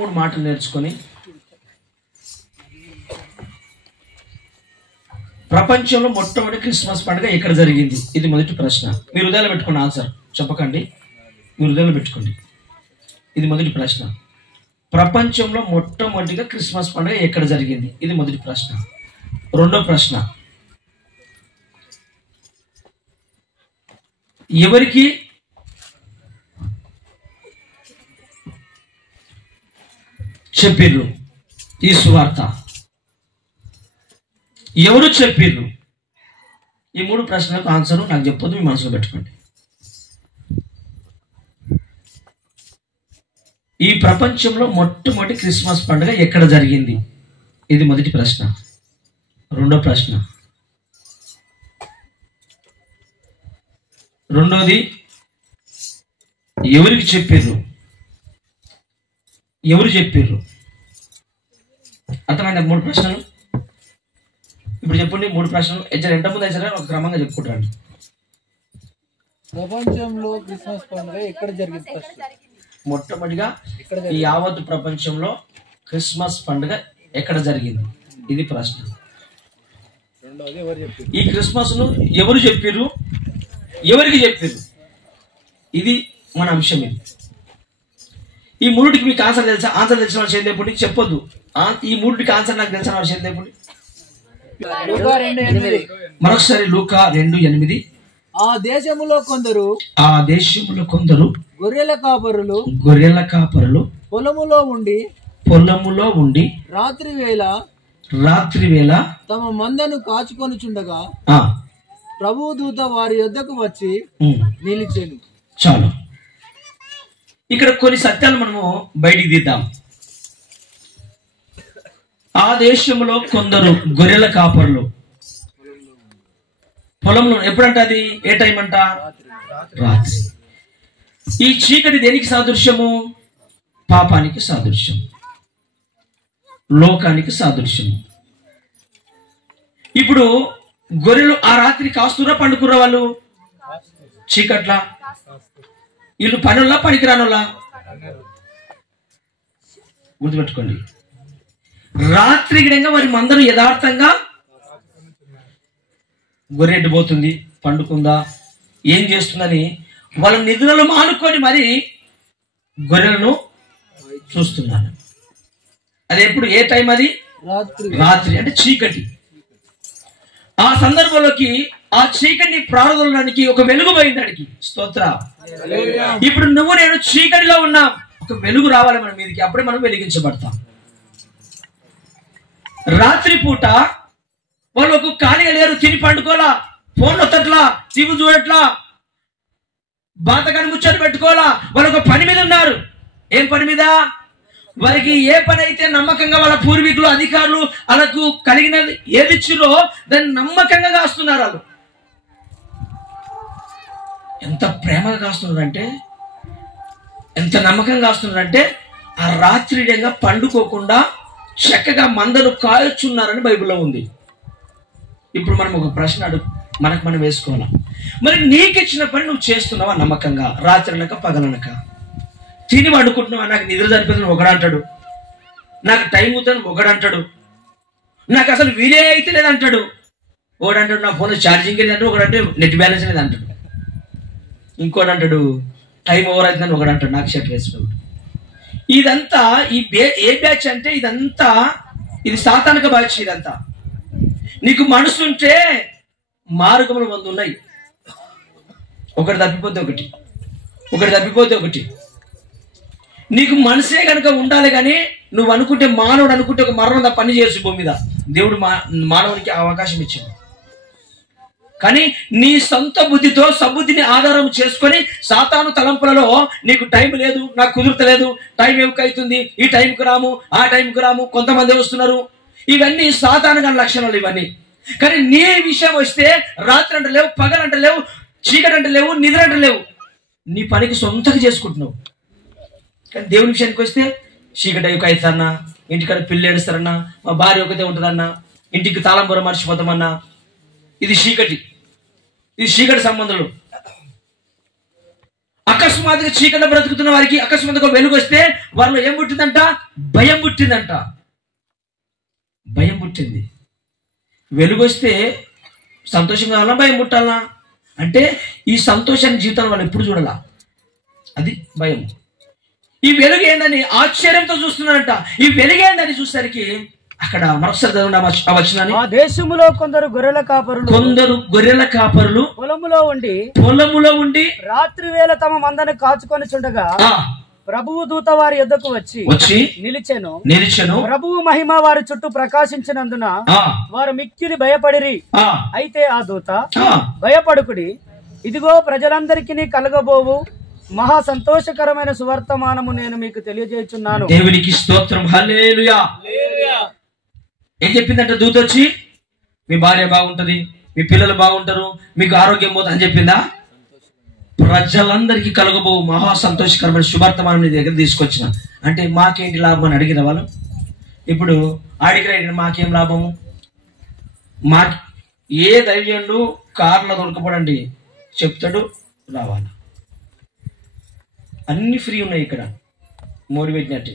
3 మాటలు నేర్చుకొని ప్రపంచంలో మొట్టమొదటి క్రిస్మస్ పండుగ ఎక్కడ జరిగింది? ఇది మొదటి ప్రశ్న. మీరు హృదయాలు పెట్టుకోండి, ఆన్సర్ చెప్పకండి, మీరు హృదయాలు పెట్టుకోండి. ఇది మొదటి ప్రశ్న. ప్రపంచంలో మొట్టమొదటిగా క్రిస్మస్ పండుగ ఎక్కడ జరిగింది? ఇది మొదటి ప్రశ్న. రెండో ప్రశ్న, ఎవరికి చెప్పిర్రు ఈ సువార్త? ఎవరు చెప్పిర్రు? ఈ 3 ప్రశ్నలకు ఆన్సర్ నాకు చెప్పొద్దు, మీ మనసులో పెట్టుకోండి. ఈ ప్రపంచంలో మొట్టమొదటి క్రిస్మస్ పండుగ ఎక్కడ జరిగింది? ఇది మొదటి ప్రశ్న. రెండో ప్రశ్న, రెండోది ఎవరికి చెప్పిర్రు? ఎవరు చెప్పిర్రు? అర్థమైందా? 3 ప్రశ్నలు. ఇప్పుడు చెప్పండి 3 ప్రశ్నలు. ఎంత ముందు అయితే ఒక క్రమంగా చెప్పుకుంటారండి. ప్రపంచంలో క్రిస్మస్ పండుగ ఎక్కడ జరిగింది? మొట్టమొదటిగా ఈ యావత్ ప్రపంచంలో క్రిస్మస్ పండుగ ఎక్కడ జరిగింది? ఇది ప్రశ్న. ఈ క్రిస్మస్ ను ఎవరు చెప్పిర్రు? ఎవరికి చెప్పిర్రు? ఇది మన అంశం. ఇది ఈ 3టికి మీకు ఆన్సర్ తెలుసా? ఆన్సర్ తెలిసిన వాళ్ళు చేతి లేపండి. చెప్పొద్దు. ఈ 3టికి ఆన్సర్ నాకు తెలిసిన వాళ్ళు చేతి లేపండి. మరొకసారి లూకా 2:8. ఆ దేశములో కొందరు గొర్రెల కాపరులు పొలములో ఉండి రాత్రి వేళ తమ మందను కాచుకొనుచుండగా ప్రభువు దూత వారి యొద్దకు వచ్చి నిలిచెను. చాలు. ఇక్కడ కొన్ని సత్యాలు మనము బయటికి తీద్దాం. ఆ దేశంలో కొందరు గొర్రెల కాపరులు పొలంలో, ఎప్పుడంట అది? ఏ టైం అంట? రాత్రి. ఈ చీకటి దేనికి సాదృశ్యము? పాపానికి సాదృశ్యం, లోకానికి సాదృశ్యము. ఇప్పుడు గొర్రెలు ఆ రాత్రి కాస్తురా పండుకుర్రా? వాళ్ళు చీకట్లా? వీళ్ళు పనుల్లా పనికిరానులా? గుర్తుపెట్టుకోండి. రాత్రి గిడంగా వారి మందరు యథార్థంగా గొర్రెడ్డు పోతుంది, పండుకుందా, ఏం చేస్తుందని వాళ్ళ నిధులను మానుకొని మరి గొర్రెలను చూస్తున్నాను. అది ఎప్పుడు? ఏ టైం అది? రాత్రి, అంటే చీకటి. ఆ సందర్భంలోకి ఆ చీకటిని ప్రారంభించడానికి ఒక వెలుగు పోయిందానికి. స్తోత్ర. ఇప్పుడు నువ్వు నేను చీకటిలో ఉన్నా, ఒక వెలుగు రావాలి మన మీదకి, అప్పుడే మనం వెలిగించబడతాం. రాత్రి పూట వాళ్ళు ఒక ఖాళీగా లేరు, తిని పండుకోలా, ఫోన్ ఒత్తట్లా, టీవీ చూడట్లా, బాతకాన్ని ముచ్చట పెట్టుకోవాలా. వాళ్ళు ఒక పని మీద ఉన్నారు. ఏం పని మీద? వారికి ఏ పని అయితే నమ్మకంగా వాళ్ళ పూర్వీకులు అధికారులు వాళ్ళకు కలిగినది ఏది ఇచ్చిరో దాన్ని నమ్మకంగా కాస్తున్నారు. వాళ్ళు ఎంత ప్రేమగా కాస్తున్నారంటే, ఎంత నమ్మకంగా కాస్తున్నారంటే, ఆ రాత్రిగా పండుకోకుండా చక్కగా మందను కాయొచ్చున్నారని బైబిల్లో ఉంది. ఇప్పుడు మనం ఒక ప్రశ్న మనకు మనం వేసుకోవాలా? మరి నీకు ఇచ్చిన పని నువ్వు చేస్తున్నావా నమ్మకంగా? రాత్రి అనక పగలనక తిని వండుకుంటున్నావా? నాకు నిద్ర సరిపోతుంది ఒకడంటాడు, నాకు టైం అవుతుంది ఒకడంటాడు, నాకు అసలు వీలే అయితే లేదంటాడు, ఒకడంటాడు నా ఫోన్ ఛార్జింగ్ లేదంటాడు, ఒకడంటే నెట్ బ్యాలెన్స్ లేదంటాడు, ఇంకోటి అంటాడు టైం ఓవర్ అవుతుందని ఒకడంటాడు, నాకు షర్ట్ వేసుకోడు. ఇదంతా ఏ బ్యాచ్ అంటే ఇదంతా ఇది సాతానిక బ్యాచ్. ఇదంతా నీకు మనసుంటే మార్గములు 100 ఉన్నాయి. ఒకటి తప్పిపోతే ఒకటి, ఒకటి తప్పిపోతే ఒకటి. నీకు మనసే కనుక ఉండాలి, కానీ నువ్వు అనుకుంటే, మానవుడు అనుకుంటే ఒక మరణం పని చేయొచ్చు భూమి మీద. దేవుడు మానవునికి అవకాశం ఇచ్చాడు. కానీ నీ సొంత బుద్ధితో సబుద్ధిని ఆధారం చేసుకొని సాతాను తలంపులలో నీకు టైం లేదు, నాకు కుదురుతలేదు, టైం ఏమికైతుంది, ఈ టైంకి రాము, ఆ టైంకి రాము, కొంతమంది వస్తున్నారు, ఇవన్నీ సాతాను గల లక్షణాలు ఇవన్నీ. కానీ నీ విషయం వస్తే రాత్రి అంటే లేవు, పగలంట లేవు, చీకటి అంటే లేవు, నిద్ర అంటే లేవు, నీ పనికి సొంతగా చేసుకుంటున్నావు. కానీ దేవుని విషయానికి వస్తే చీకటి అవుతారన్నా, ఇంటికాడ పిల్లి ఏడుస్తారన్నా, మా భార్య ఒకతే ఉంటుందన్నా, ఇంటికి తాళం బొర మర్చిపోతామన్నా, ఇది చీకటి, ఇది చీకటి సంబంధాలు. అకస్మాత్తుగా చీకట్లో బ్రతుకుతున్న వారికి అకస్మాత్తుగా వెలుగు వస్తే వారిలో ఏం పుట్టిందంట? భయం పుట్టిందంట. భయం పుట్టింది. వెలుగు వస్తే సంతోషం కావాలా, భయం పుట్టాలా? అంటే ఈ సంతోషాన్ని జీవితంలో వాళ్ళు ఎప్పుడు చూడాలా, అది భయం. ఈ వెలుగు ఏందని ఆశ్చర్యంతో చూస్తున్నారంట. ఈ వెలుగు ఏందని చూసరికి అక్కడ మరొకసారి ఆ వచనాన్ని, ఆ దేశములో కొందరు గొర్రెల కాపరులు పొలములో ఉండి రాత్రి వేళ తమ మందను కాచుకొని చుండగా ప్రభువు దూత వారి యొద్దకు వచ్చి నిలిచెను. ప్రభువు మహిమ వారి చుట్టూ ప్రకాశించినందున వారు మిక్కిలి భయపడిరి. అయితే ఆ దూత, భయపడుకుడి, ఇదిగో ప్రజలందరికీ కలగబోవు మహా సంతోషకరమైన సువర్తమానము నేను మీకు తెలియజేస్తున్నాను. దేవునికి స్తోత్రం, హల్లెలూయా. ఏం చెప్పిందంటే దూత వచ్చి, మీ భార్య బాగుంటది, మీ పిల్లలు బాగుంటారు, మీకు ఆరోగ్యం పోతుంది అని చెప్పిందా? ప్రజలందరికీ కలగబో మహా సంతోషకరమైన శుభార్తమానం నీ దగ్గర తీసుకొచ్చిన అంటే మాకేంటి లాభం అని అడిగిన వాళ్ళు ఇప్పుడు అడిగిన మాకేం లాభము? మా ఏ దైవజనుడు కార్లో దొరకపోడండి చెప్తాడు, రావాలి. అన్ని ఫ్రీ ఉన్నాయి ఇక్కడ, మోడీ పెట్టినట్టు.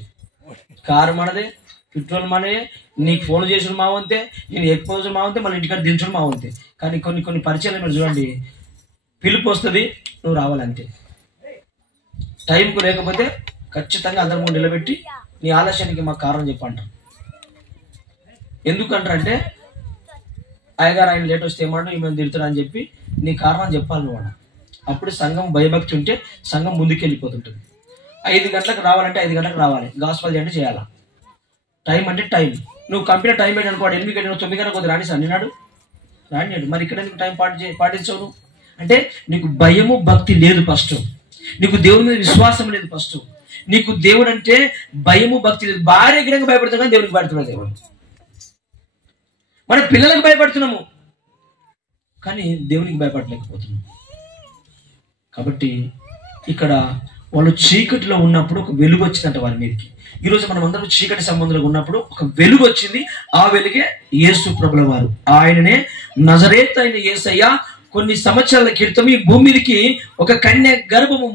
కారు మనదే, పెట్రోల్ మనదే, నీకు ఫోన్ చేసుడు మా వంతే, నేను ఎక్కువ మా వంతే, మళ్ళీ ఇంటికాడ దించడం మా వంతే. కానీ కొన్ని పరిచయాలు మీరు చూడండి, పిలుపు వస్తుంది, నువ్వు రావాలంతే. టైంకు లేకపోతే ఖచ్చితంగా అందరి ముందు నిలబెట్టి నీ ఆలస్యానికి మాకు కారణం చెప్పంటాం. ఎందుకంటారంటే అయ్యగారు ఆయన లేట్ వస్తే ఏమన్నా ఈమెను తిడుతున్నా అని చెప్పి నీ కారణం చెప్పాలి నువ్వు. అప్పుడు సంఘం భయభక్తి ఉంటే సంఘం ముందుకెళ్ళిపోతుంటుంది. 5 గంటలకు రావాలంటే 5 గంటలకు రావాలి. గాస్పల్ అంటే చేయాలా. టైం అంటే టైం. నువ్వు కంపెనీ టైం పెట్టి అనుకోండి 8 గంటలు 9 గంటలకు కొద్ది రాని సార్ నిన్నాడు రానియాడు. మరి ఇక్కడ ఎందుకు టైం పాటించవు నువ్వు? అంటే నీకు భయము భక్తి లేదు ఫస్ట్. నీకు దేవుడి మీద విశ్వాసం లేదు ఫస్ట్. నీకు దేవుడు అంటే భయము భక్తి లేదు. భార్య గిడంగా భయపడుతున్నావు కానీ దేవుడికి భయపడుతున్నావు. దేవుడు మన పిల్లలకు భయపడుతున్నాము కానీ దేవునికి భయపడలేకపోతున్నాము. కాబట్టి ఇక్కడ వాళ్ళు చీకటిలో ఉన్నప్పుడు ఒక వెలుగు వచ్చిందంట వారి మీదకి. ఈరోజు మనం అందరం చీకటి సంబంధంలో ఉన్నప్పుడు ఒక వెలుగు వచ్చింది. ఆ వెలుగే యేసు ప్రభుల వారు. ఆయననే నజరేతు అయిన యేసయ్య కొన్ని సంవత్సరాల క్రితం ఈ భూమి మీదకి ఒక కన్య గర్భము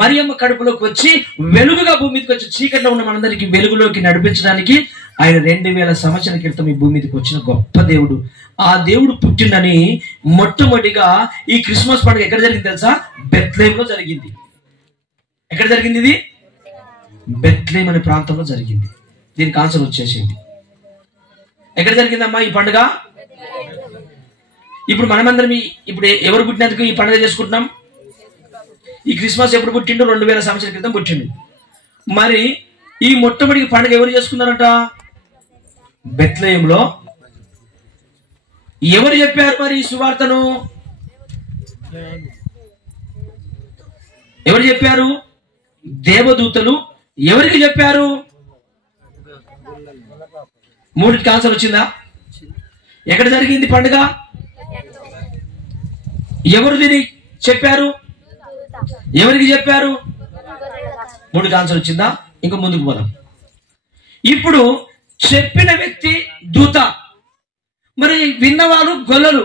మరియమ్మ కడుపులోకి వచ్చి వెలుగుగా భూమి మీదకి వచ్చి చీకటిలో ఉన్న మనందరికి వెలుగులోకి నడిపించడానికి ఆయన 2000 సంవత్సరాల క్రితం ఈ భూమి మీదకి వచ్చిన గొప్ప దేవుడు. ఆ దేవుడు పుట్టిందని మొట్టమొదటిగా ఈ క్రిస్మస్ పండుగ ఎక్కడ జరిగింది తెలుసా? బెత్లెహేంలో జరిగింది. ఎక్కడ జరిగింది ఇది? బెత్లెహేం అనే ప్రాంతంలో జరిగింది. దీనికి ఆన్సర్ వచ్చేసింది. ఎక్కడ జరిగిందమ్మా ఈ పండుగ? ఇప్పుడు మనమందరం ఇప్పుడు ఎవరు పుట్టినందుకు ఈ పండుగ చేసుకుంటున్నాం? ఈ క్రిస్మస్ ఎప్పుడు పుట్టిండు? 2000 సంవత్సరాల క్రితం పుట్టిండు. మరి ఈ మొట్టమొదటి పండుగ ఎవరు చేసుకున్నారంట? బెత్లెహేంలో. ఎవరు చెప్పారు మరి ఈ సువార్తను? ఎవరు చెప్పారు? దేవదూతలు. ఎవరికి చెప్పారు? 3కి ఆన్సర్ వచ్చిందా? ఎక్కడ జరిగింది పండుగ? ఎవరు దీన్ని చెప్పారు? ఎవరికి చెప్పారు? 3కి ఆన్సర్ వచ్చిందా? ఇంకా ముందుకు పోదాం. ఇప్పుడు చెప్పిన వ్యక్తి దూత, మరి విన్నవాళ్ళు గొల్లలు.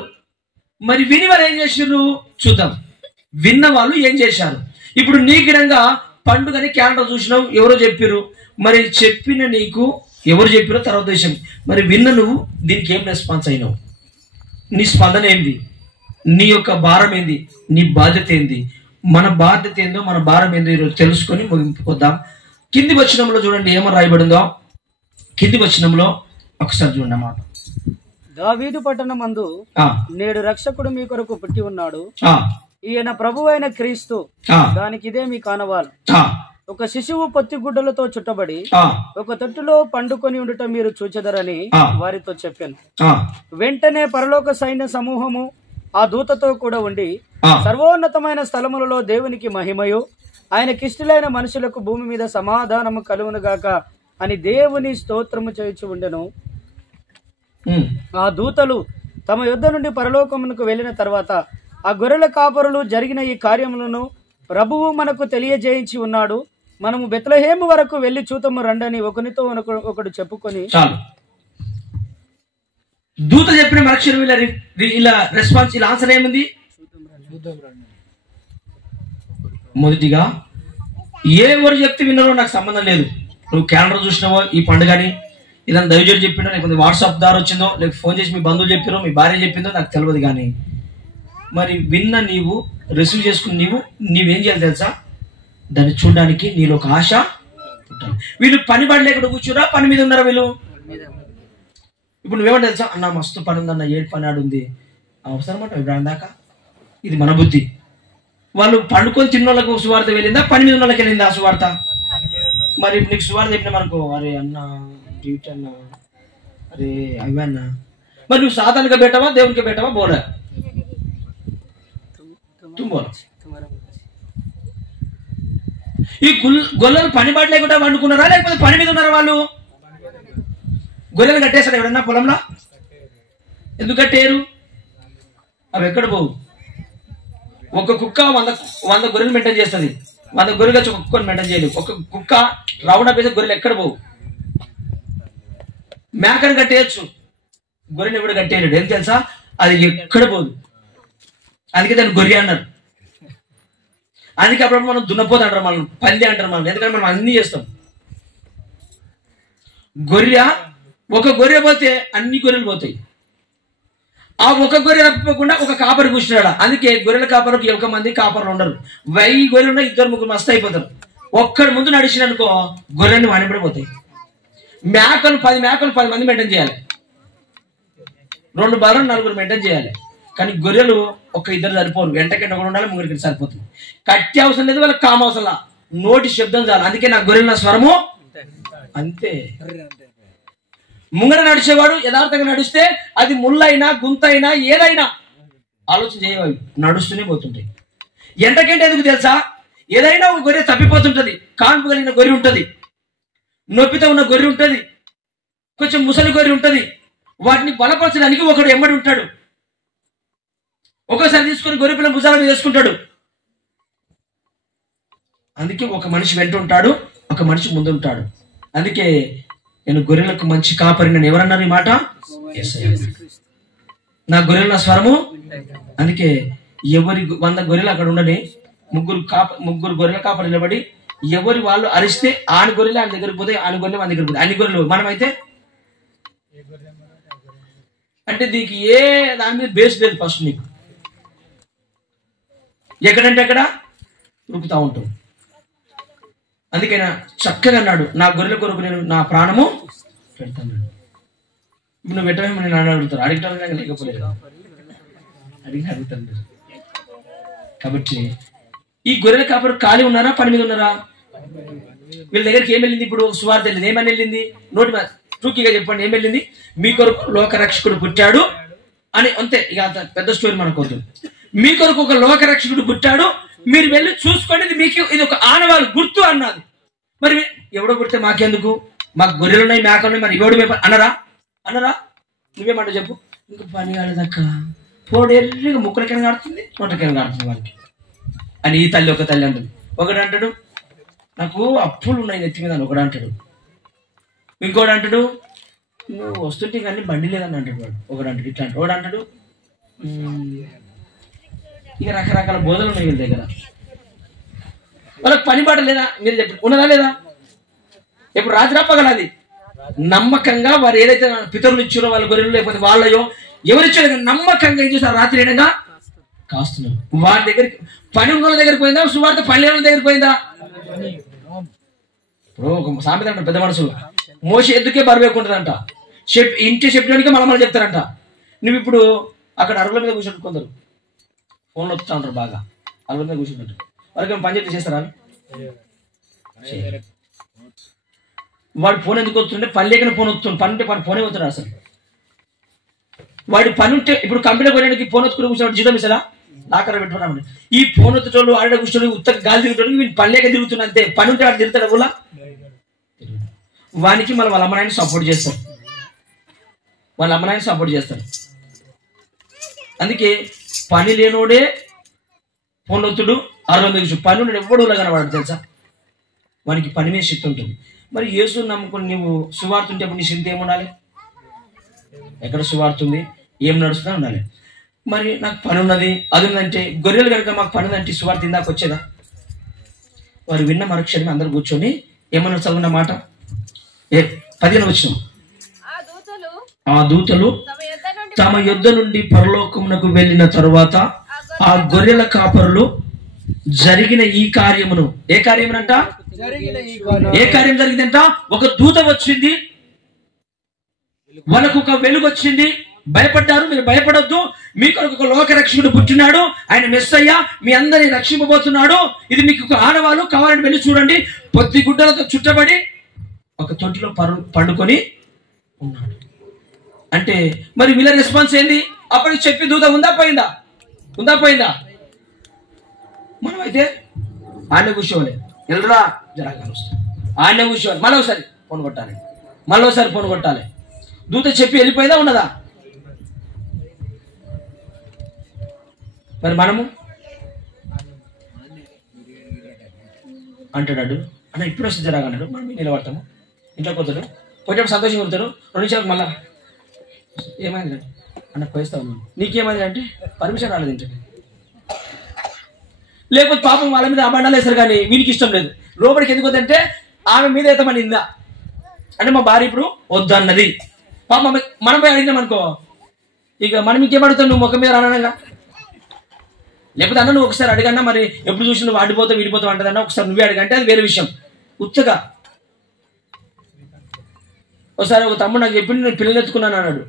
మరి విని వారు ఏం చేశారు చూద్దాం. విన్నవాళ్ళు ఏం చేశారు? ఇప్పుడు నీ గిడంగా పండుగని క్యాలెండర్ చూసినావు, ఎవరో చెప్పారు. మరి చెప్పిన నీకు ఎవరు చెప్పారో తర్వాత విషయం. మరి విన్న నువ్వు దీనికి ఏం రెస్పాన్స్ అయినావు? నీ స్పందన ఏంది? నీ యొక్క భారం ఏంది? నీ బాధ్యత ఏంది? మన బాధ్యత ఏందో మన భారం ఏందో ఈరోజు తెలుసుకొని ముగింపుకొద్దాం. కింది వచనంలో చూడండి ఏమని రాయబడిందో. కింది వచనంలో ఒకసారి చూడండి అన్నమాట. దావీదు పట్టణమందు నేడు రక్షకుడు మీ కొరకు పుట్టి ఉన్నాడు, ఈయన ప్రభు అయిన క్రీస్తు. దానికి ఇదే మీ కానవాలు. ఒక శిశువు పొత్తి గుడ్డలతో చుట్టబడి ఒక తొట్టులో పండుకొని ఉండుట మీరు చూచెదరని వారితో చెప్పాను. వెంటనే పరలోక సైన్య సమూహము ఆ దూతతో కూడా ఉండి సర్వోన్నతమైన స్థలములలో దేవునికి మహిమయు ఆయనకిష్టులైన మనుషులకు భూమి మీద సమాధానము కలుగునుగాక అని దేవుని స్తోత్రము చేయుచు ఉండెను. ఆ దూతలు తమ యుద్ధ నుండి పరలోకమునకు వెళ్లిన తర్వాత ఆ గొర్రెల కాపరులు జరిగిన ఈ కార్యములను ప్రభువు మనకు తెలియజేయించి ఉన్నాడు. మనము బెత్లెహేము వరకు వెళ్లి చూతము రండని ఒకనితో ఒకడు చెప్పుకొని. చాలు. దూత చెప్పిన మరక్షరం ఇలా రెస్పాన్స్, ఇలా ఆన్సర్ ఏముంది? మొదటిగా ఎవరు చెప్తే విన్నారో నాకు సంబంధం లేదు. నువ్వు క్యాలెండర్ చూసినావో ఈ పండుగని, ఇదని దైవజుడు చెప్పిండో, లేకపోతే వాట్సాప్ ద్వారా వచ్చిందో, లేకపోతే ఫోన్ చేసి మీ బంధువులు చెప్పారో, మీ భార్య చెప్పిందో నాకు తెలియదు. కానీ మరి విన్న నీవు, రిసీవ్ చేసుకుని నీవేం చేయాలి తెలుసా? దాన్ని చూడడానికి నీలో ఒక ఆశ పుట్టాలి. వీళ్ళు పని పడలేకుండా కూర్చురా, పని మీద ఉన్నారా వీళ్ళు? ఇప్పుడు నువ్వేమంటే తెలుసా? అన్న మస్తు పని ఉందన్న, ఏడు పని ఆడుంది, అవసరం అంట ఇప్పుడు దాకా. ఇది మన బుద్ధి. వాళ్ళు పండుకొని తిన్నోళ్ళకు సువార్త వెళ్ళిందా, పని మీద ఉన్న వాళ్ళకి వెళ్ళిందా సువార్త? మరి నీకు సువార్త చెప్పినా అనుకో, అరే అన్న డ్యూటీ అన్న, అరే అవి అన్న, మరి నువ్వు సాధారణంగా పెట్టవా, దేవునికి పెట్టవా? బోలా తుంబోలా. ఈ గొల్లలు పని బాట లేకుండా వండుకున్నారా, లేకపోతే పని మీద ఉన్నారా వాళ్ళు? గొర్రెలు కట్టేశారు ఎవరన్నా పొలంలో? ఎందుకు కట్టేరు? అవి ఎక్కడ పోవు. ఒక కుక్క 100 గొర్రెలు మెయింటైన్ చేస్తుంది. 100 గొర్రెలు వచ్చి ఒక కుక్కను మెయింటైన్ చేయలేదు. ఒక కుక్క రౌండ్ అప్ అయితే గొర్రెలు ఎక్కడ పోవు. మేకను కట్టేయచ్చు, గొర్రెలు ఎవడు కట్టేయలేడు. ఏం తెలుసా? అది ఎక్కడ పోదు. అందుకే దాన్ని గొర్రె అన్నారు. అందుకే అప్పుడు మనం దున్నపోతు అంటారు, మనం పంది అంటారు మనం, ఎందుకంటే మనం అన్ని చేస్తాం. ఒక గొర్రె పోతే అన్ని గొర్రెలు పోతాయి. ఆ ఒక గొర్రె తప్పిపోకుండా ఒక కాపరి కూర్చున్నాడు. అందుకే గొర్రెల కాపరికి 1 మంది కాపర్లు ఉండరు. 1000 గొర్రెలు ఉన్నాయి, 2-3 మస్తు అయిపోతారు. ఒక్కడి ముందు నడిచిన అనుకో గొర్రెని వాడిపడిపోతాయి. మేకలు 10 మంది మెయింటైన్ చేయాలి. 2 బర్రెలు 4 మెయింటైన్ చేయాలి. కానీ గొర్రెలు 1-2 సరిపోరు. వెంటకెంట కూడా ఉండాలి, ముంగడికి సరిపోతుంది. కట్టి అవసరం లేదు, వాళ్ళకి కామ అవసరం, నోటి శబ్దం చాలు. అందుకే నా గొర్రెల స్వరము అంతే. ముంగడ నడిచేవాడు యథార్థంగా నడిస్తే అది ముళ్ళైనా గుంతైనా ఏదైనా ఆలోచన చేయవాలి, నడుస్తూనే పోతుంటాయి. ఎంతకంటే ఎందుకు తెలుసా? ఏదైనా ఒక గొర్రె తప్పిపోతుంటది. కాన్పు కలిగిన గొర్రె ఉంటది, నొప్పితో ఉన్న గొర్రె ఉంటది, కొంచెం ముసలి గొర్రె ఉంటది. వాటిని బలపరచడానికి ఒకడు ఎమ్మడి ఉంటాడు. ఒక్కోసారి తీసుకొని గొర్రె పిల్ల భుజాల మీద వేసుకుంటాడు. అందుకే ఒక మనిషి వెంట ఉంటాడు, ఒక మనిషి ముందు ఉంటాడు. అందుకే నేను గొర్రెలకు మంచి కాపరి, నేను ఎవరన్నారు ఈ మాట? నా గొర్రెల స్వరము. అందుకే ఎవరి 100 గొర్రెలు అక్కడ ఉండని, ముగ్గురు గొర్రెల కాపరి నిలబడి ఎవరి వాళ్ళు అరిస్తే ఆని గొర్రెలు ఆయన దగ్గరికి పోతే, ఆని గొర్రెలు మన దగ్గరికి పోతే, అన్ని గొర్రెలు. మనమైతే అంటే దీనికి ఏ దాని మీద బేస్ లేదు. ఫస్ట్ నీకు ఎక్కడంటే అక్కడ ఉరుకుతా ఉంటావు. అందుకైనా చక్కగా అన్నాడు, నా గొర్రెల కొరకు నేను నా ప్రాణము పెడతాను. ఇప్పుడు నువ్వు పెట్టమేమో నేను అడుగుతాను, అడిగటం లేకపోలేదు, అడుగుతాను. కాబట్టి ఈ గొర్రెల కాపరు ఖాళీ ఉన్నారా, పని మీద ఉన్నారా? వీళ్ళ దగ్గరికి ఏం వెళ్ళింది? ఇప్పుడు సువార్త వెళ్ళింది. ఏమని వెళ్ళింది? నోటి మీద టూకీగా చెప్పండి, ఏం వెళ్ళింది? మీ కొరకు లోకరక్షకుడు పుట్టాడు అని. అంతే, ఇక అంత పెద్ద స్టోరీ మనకొద్దు. మీ కొరకు ఒక లోకరక్షకుడు పుట్టాడు, మీరు వెళ్ళి చూసుకోండి, మీకు ఇది ఒక ఆనవాళ్ళు గుర్తు అన్నది. మరి ఎవడో పుడితే మాకెందుకు? మాకు గొర్రెలు ఉన్నాయి, మేకలు ఉన్నాయి, మరి ఎవడు అన్నరా? నువ్వేమంట చెప్పు. ఇంకా పని కాలేదక్క, పోడేళ్ళగా ముక్కలకైనా కాడుతుంది, నోటకైనా కాడుతుంది వారికి అని ఈ తల్లి ఒక తల్లి అంటుంది. ఒకడు అంటాడు నాకు అప్పులు ఉన్నాయి నెత్తి మీద అని ఒకడు అంటాడు. ఇంకోడు అంటాడు నువ్వు వస్తుంటే కానీ బండి లేదని అంటాడు వాడు. ఒకడు అంటాడు ఇట్లా అంటాడు. ఒకడు అంటాడు ఇక రకరకాల బోధలు ఉన్నాయి వీళ్ళ దగ్గర. వాళ్ళకి పని పాట లేదా? మీరు చెప్పండి, ఉన్నదా లేదా? ఇప్పుడు రాత్రి అప్పగలది నమ్మకంగా వారు ఏదైతే పితరులు ఇచ్చారో వాళ్ళ గొర్రెలు, లేకపోతే వాళ్ళయో ఎవరిచ్చారో నమ్మకంగా ఏం చేస్తారు? రాత్రి ఏడగా కాస్తున్నారు. వారి దగ్గరికి పని ఉన్న వాళ్ళ దగ్గరికి పోయిందా? సువార్త పని లేని వాళ్ళ దగ్గరికి పోయిందా? ఇప్పుడు ఒక సామెత అంట, పెద్ద మనుషులు మోసే ఎద్దుకే బరువేకుంటుందంట. ఇంటి చెప్పడానికి మళ్ళీ చెప్తారంట. నువ్వు ఇప్పుడు అక్కడ అరుగుల మీద కూర్చుంటు కొందరు ఫోన్లు వస్తూ ఉంటారు, బాగా అరుగుల మీద కూర్చుంటారు. వాళ్ళకి పని చెప్తే చేస్తారా? వాడు ఫోన్ ఎందుకు వస్తుంటే పని లేకనే ఫోన్ వస్తుంది. పని ఉంటే ఫోనే వస్తాడు అసలు. వాడి పని ఉంటే ఇప్పుడు కంపెనీ కొనడానికి ఫోన్ వచ్చుకుని కూర్చోడు, జీతం ఇస్తారా? నాకర పెట్టుకున్నామండి. ఈ ఫోన్ వచ్చేటోళ్ళు ఆడ కూర్చొని ఉత్తగా గాలి తిరుగుతాడు, వీళ్ళు పని లేక తిరుగుతున్నా అంతే. పని ఉంటే వాడు తిరుగుతాడు కూడా. వానికి మళ్ళీ వాళ్ళ అమ్మనాయని సపోర్ట్ చేస్తారు, వాళ్ళ అమ్మనాయని సపోర్ట్ చేస్తారు. అందుకే పని లేనోడే ఫోన్ ఒత్తుడు, 600 నిమిషం పని ఉన్నాడు ఎవ్వడు కనవాడు తెలుసా? వానికి పని మీద శక్తి ఉంటుంది. మరి యేసు నమ్ముకుని నువ్వు సువార్త ఉంటే అప్పుడు నీ శక్తి ఏముండాలి? ఎక్కడ సువార్త ఉంది, ఏం నడుస్తుందో ఉండాలి. మరి నాకు పని ఉన్నది, అది ఉందంటే గొర్రెలు కనుక మాకు పని ఉందంటే సువార్త ఇందాక వచ్చేదా? వారు విన్న మరుక్షణమే అందరు కూర్చొని ఏమన్నా చదువున్న మాట 15 వచనం. ఆ దూతలు తమ యుద్ధ నుండి పరలోకమునకు వెళ్ళిన తరువాత ఆ గొర్రెల కాపరులు జరిగిన ఈ కార్యమును, ఏ కార్యమునంట? ఏ కార్యం జరిగిందంట? ఒక దూత వచ్చింది, వాళ్ళకు ఒక వెలుగు వచ్చింది, భయపడ్డారు. మీరు భయపడొద్దు, మీ కొరకు ఒక లోక రక్షకుడు పుట్టినాడు, ఆయన మెస్సయ్య, మీ అందరిని రక్షింపబోతున్నాడు, ఇది మీకు ఒక ఆనవాలు, కావాలని వెళ్ళి చూడండి. పొత్తి గుడ్డలతో చుట్టబడి ఒక తొట్టిలో పండుకొని ఉన్నాడు అంటే మరి వీళ్ళ రెస్పాన్స్ ఏంది? అప్పటికి చెప్పి దూత ఉందా పోయిందా? ఉందా పోయిందా? మనం అయితే ఆడ కూర్చోవాలి, ఎల్రా జరగాలి వస్తాం, ఆడ కూర్చోవాలి, మళ్ళీ ఒకసారి ఫోన్ కొట్టాలి, మళ్ళీ ఒకసారి ఫోన్ కొట్టాలి. దూత చెప్పి వెళ్ళిపోయిందా ఉన్నదా? మరి మనము అంటాడు అన్న ఇప్పుడు వస్తే జరగన్నాడు, మనం నిలబడతాము, ఇంట్లోకి పోతాడు, పోయేటప్పుడు సంతోషంగా ఉంటారు. 2 నిమిషాలకు మళ్ళా ఏమైంది అన్న పోయిస్తా ఉన్నాను, నీకేమైంది అంటే పర్మిషన్ రాలేదు ఇంటికి. లేకపోతే పాపం వాళ్ళ మీద అబండాలు వేస్తారు కానీ వీనికి ఇష్టం లేదు. లోపలికి ఎందుకు వద్దంటే ఆమె మీద ఎత్తమని ఇందా అంటే మా భార్య ఇప్పుడు వద్దన్నది. పాపం మనం పోయి అడిగినాం అనుకో, ఇక మనం ఇంకేమడుతావు, నువ్వు ముఖం మీద రానగా. లేకపోతే అన్న నువ్వు ఒకసారి అడిగన్నా, మరి ఎప్పుడు చూసి నువ్వు ఆడిపోతావు విడిపోతావు అంటదన్నా, ఒకసారి నువ్వే అడిగంటే అది వేరే విషయం. ఉత్తగా ఒకసారి ఒక తమ్ముడు నాకు చెప్పింది, నేను పిల్లలు ఎత్తుకున్నాను అన్నాడు.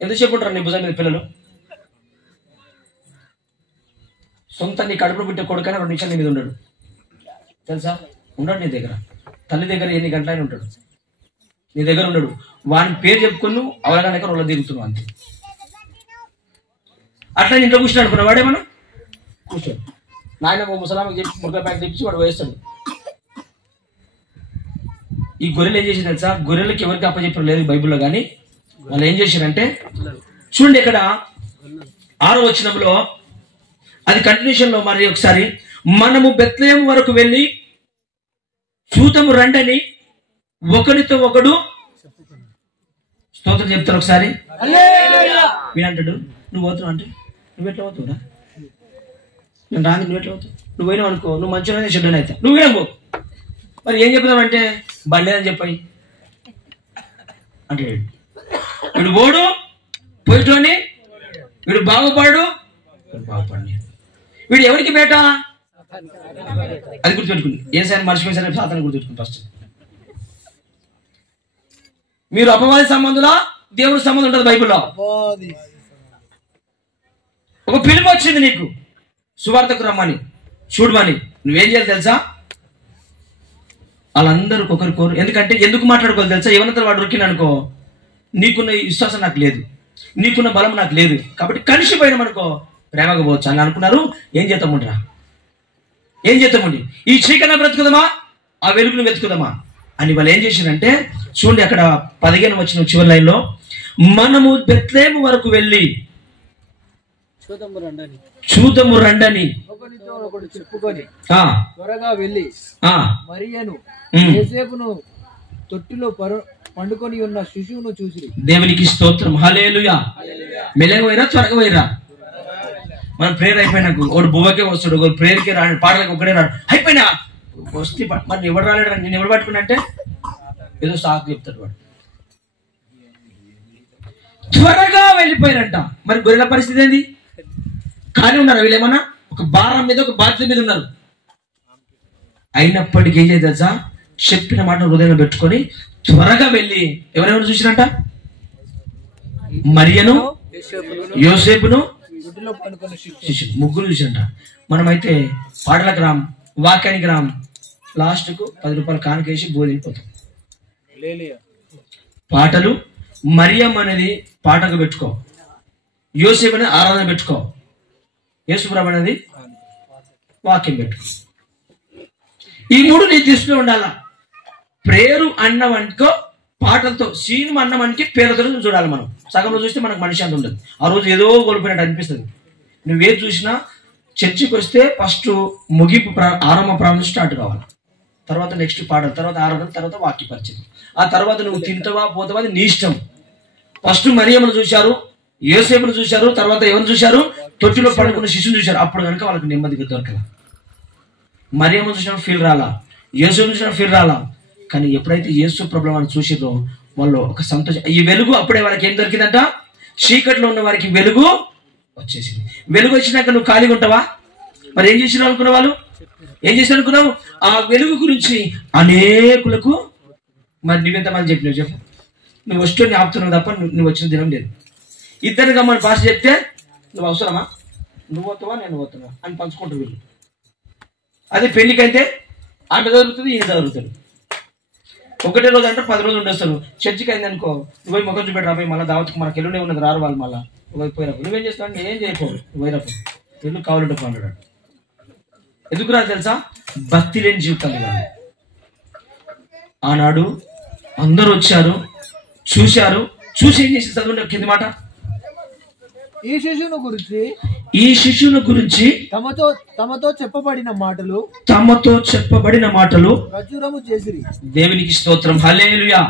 ఎందుకు చెప్పుంటారు నీ భుజం మీద పిల్లలు? సొంత నీ కడుపులో పుట్టే కొడుకైనా 2 నిమిషాలు నీ మీద ఉన్నాడు తెలుసా? ఉన్నాడు నీ దగ్గర, తల్లి దగ్గర ఎన్ని గంటలైనా ఉంటాడు, నీ దగ్గర ఉన్నాడు. వాని పేరు చెప్పుకుని నువ్వు అవగాహన రోళ్ళ దిగుతున్నావు అంతే. అట్లా ఇంట్లో కూర్చొని అనుకున్నా వాడేమన్నా కూర్చోడు. నాయన ముసలామకి చెప్పి మురగా ప్యాక్ తెప్పించి వాడు వేస్తాడు. ఈ గొర్రెలు ఏం చేసింది తెలుసా? గొర్రెలకి ఎవరికి అప్పచెప్పడం లేదు బైబిల్లో, కానీ వాళ్ళు ఏం చేశారంటే చూడండి ఇక్కడ 6వ వచనంలో, అది కంటిన్యూషన్ లో మరి ఒకసారి, మనము బెత్లెహేము వరకు వెళ్ళి చూతము రండని ఒకరితో ఒకడు స్తోత్రం చెప్తారు. ఒకసారి వీడంటాడు, నువ్వు పోతున్నావు అంటే నువ్వు ఎట్లా పోతావురా? నేను రాని, నువ్వు ఎట్లా పోతావు? నువ్వు పోయినావు అనుకో, నువ్వు మంచిగా చెడ్డని అవుతావు, నువ్వు వీడము. మరి ఏం చెప్తామంటే బండేదని చెప్పాయి అంటే వీడు పోడు పోయిటోని, వీడు బాగుపడు బాగుపడి, వీడు ఎవరికి బేట? అది గుర్తుపెట్టుకుని ఏ సార్ మర్చిపోయి సరే సాతాన్ని గుర్తుపెట్టుకుని. ఫస్ట్ మీరు అపవాది సంబంధులా దేవుడి సంబంధం ఉంటుంది బైబిల్లో. ఒక పిలుపు వచ్చింది నీకు సువార్తకు రమ్మని, చూడమని, నువ్వేం చేయాలి తెలుసా? వాళ్ళందరూ ఒకరికొకరు, ఎందుకంటే ఎందుకు మాట్లాడుకోవాలి తెలుసా? ఎవరితో వాడు దొరికిన అనుకో, నీకున్న విశ్వాసం నాకు లేదు, నీకున్న బలం నాకు లేదు, కాబట్టి కలిసిపోయినాం అనుకో ప్రేమగా పోవచ్చు అని అనుకున్నారు. ఏం చేద్దాముండ్రా, ఏం చేద్దామండి? ఈ చీకటిని బ్రతుకుదామా, ఆ వెలుగును వెతుకుదామా అని వాళ్ళు ఏం చేశారంటే చూడండి అక్కడ 15 వచ్చిన చివరి లైన్లో, మనము బెత్లెహేము వరకు వెళ్ళి చూద్దాము రండని చెప్పుకొని త్వరగా వెళ్ళి మరియను యోసేపును తొట్టిలో పండుకొని ఉన్న శిశువును చూసి. దేవునికి స్తోత్రం, హల్లెలూయా. మెల్లగా పోయిరా త్వరగా పోయిరా? మనం ప్రేయర్ అయిపోయినాకు ఒకడు బువ్వకే వస్తాడు, ఒకడు ప్రేయర్కి రాడు, పాటలకు ఒకడే రాడు, అయిపోయినా వస్తే మరి ఎవడు రాలేడు, నేను ఎవడు పట్టుకున్నా అంటే ఏదో సాకు చెప్తాడు వాడు. త్వరగా వెళ్ళిపోయారంట. మరి గొర్రెల పరిస్థితి ఏంది? కానీ ఉన్నారు వీళ్ళు, ఏమన్నా ఒక భారం మీద ఒక బాధ్యత మీద ఉన్నారు. అయినప్పటికీ ఏం చేయాలి తెలుసా? చెప్పిన మాట హృదయంలో పెట్టుకొని త్వరగా వెళ్ళి ఎవరెవరు చూసినట్ట? మరియను, యోసేపును, శిశువు, ముగ్గురు చూసినట్ట. మనమైతే పాటలకు రాం, వాక్యానికి రాం, లాస్ట్ కు 10 రూపాయలు కానుకేసి బోధిపోతాం. పాటలు మరియం అనేది పాటకు పెట్టుకో, యోసేపు అనేది ఆరాధన పెట్టుకో, యేసుప్రభు అనేది వాక్యం పెట్టుకో. ఈ 3 నీ దృష్టిలో ఉండాలా. ప్రేరు అన్నవనుకో పాటలతో, సినిమా అన్నవానికి పేరుతో చూడాలి. మనం సగంలో చూస్తే మనకు మనిషి అంత ఉండదు. ఆ రోజు ఏదో కోల్పోయినట్టు అనిపిస్తుంది. నువ్వేది చూసినా చర్చికి వస్తే ఫస్ట్ ముగింపు ఆరంభ ప్రారంభం స్టార్ట్ కావాలి, తర్వాత నెక్స్ట్ పాటలు, తర్వాత ఆరాధన, తర్వాత వాక్య పరిచయం, ఆ తర్వాత నువ్వు తింటావా పోతావా అది నీ ఇష్టం. ఫస్ట్ మరియమ్మను చూశారు, యోసేపును చూశారు, తర్వాత ఎవరు చూశారు? తొట్టిలో పడుకున్న శిశువుని చూశారు. అప్పుడు కనుక వాళ్ళకి నెమ్మదిగా దొరకల. మరియమ్మ చూసినప్పుడు ఫీల్ రాలా, యేసు చూసినప్పుడు ఫీల్ రాలా. కానీ ఎప్పుడైతే యేసు ప్రభువుని వాళ్ళు చూసిరో వాళ్ళు ఒక సంతోషం. ఈ వెలుగు అప్పుడే వాళ్ళకి ఏం దొరికిందంట? చీకట్లో ఉన్న వారికి వెలుగు వచ్చేసింది. వెలుగు వచ్చినాక నువ్వు ఖాళీగా ఉంటావా? మరి ఏం చేసినావు అనుకున్న వాళ్ళు? ఏం చేసినా అనుకున్నావు? ఆ వెలుగు గురించి అనేకులకు మరి నువ్వెంతమంది చెప్పినావు చెప్పు? నువ్వు వస్తూ ఆపుతున్నావు తప్ప నువ్వు వచ్చిన దినం లేదు. ఇద్దరుగా మన భాష చెప్తే నువ్వు అవసరమా, నువ్వు వస్తావా నేను వస్తున్నా అని పంచుకుంటారు వీళ్ళు. అదే పెళ్లికైతే ఆమె జరుగుతుంది, ఈయన జరుగుతాడు. ఒకటే రోజు అంటే 10 రోజులు ఉండేస్తారు. చర్చికి అయింది అనుకో, నువ్వు ముఖం చూపెట్టి రాబోయి మళ్ళీ దావత్కి మనకి ఎల్లుండే ఉన్నది రారు వాళ్ళు. మళ్ళీ పోయినప్పుడు నువ్వేం చేస్తావు? నేనేం చేయకపోవు, పోయినప్పుడు ఎల్లు కావాలంటే పండుగ. ఎందుకు రాదు తెలుసా? భక్తి లేని జీవితాలు కాదు. ఆనాడు అందరూ వచ్చారు, చూశారు. చూసి ఏం చేసి చదవండి కింది మాట. ఈ శిశువును గురించి తమతో చెప్పబడిన మాటలు ప్రచురము చేసిరి. దేవునికి స్తోత్రం, హల్లెలూయా.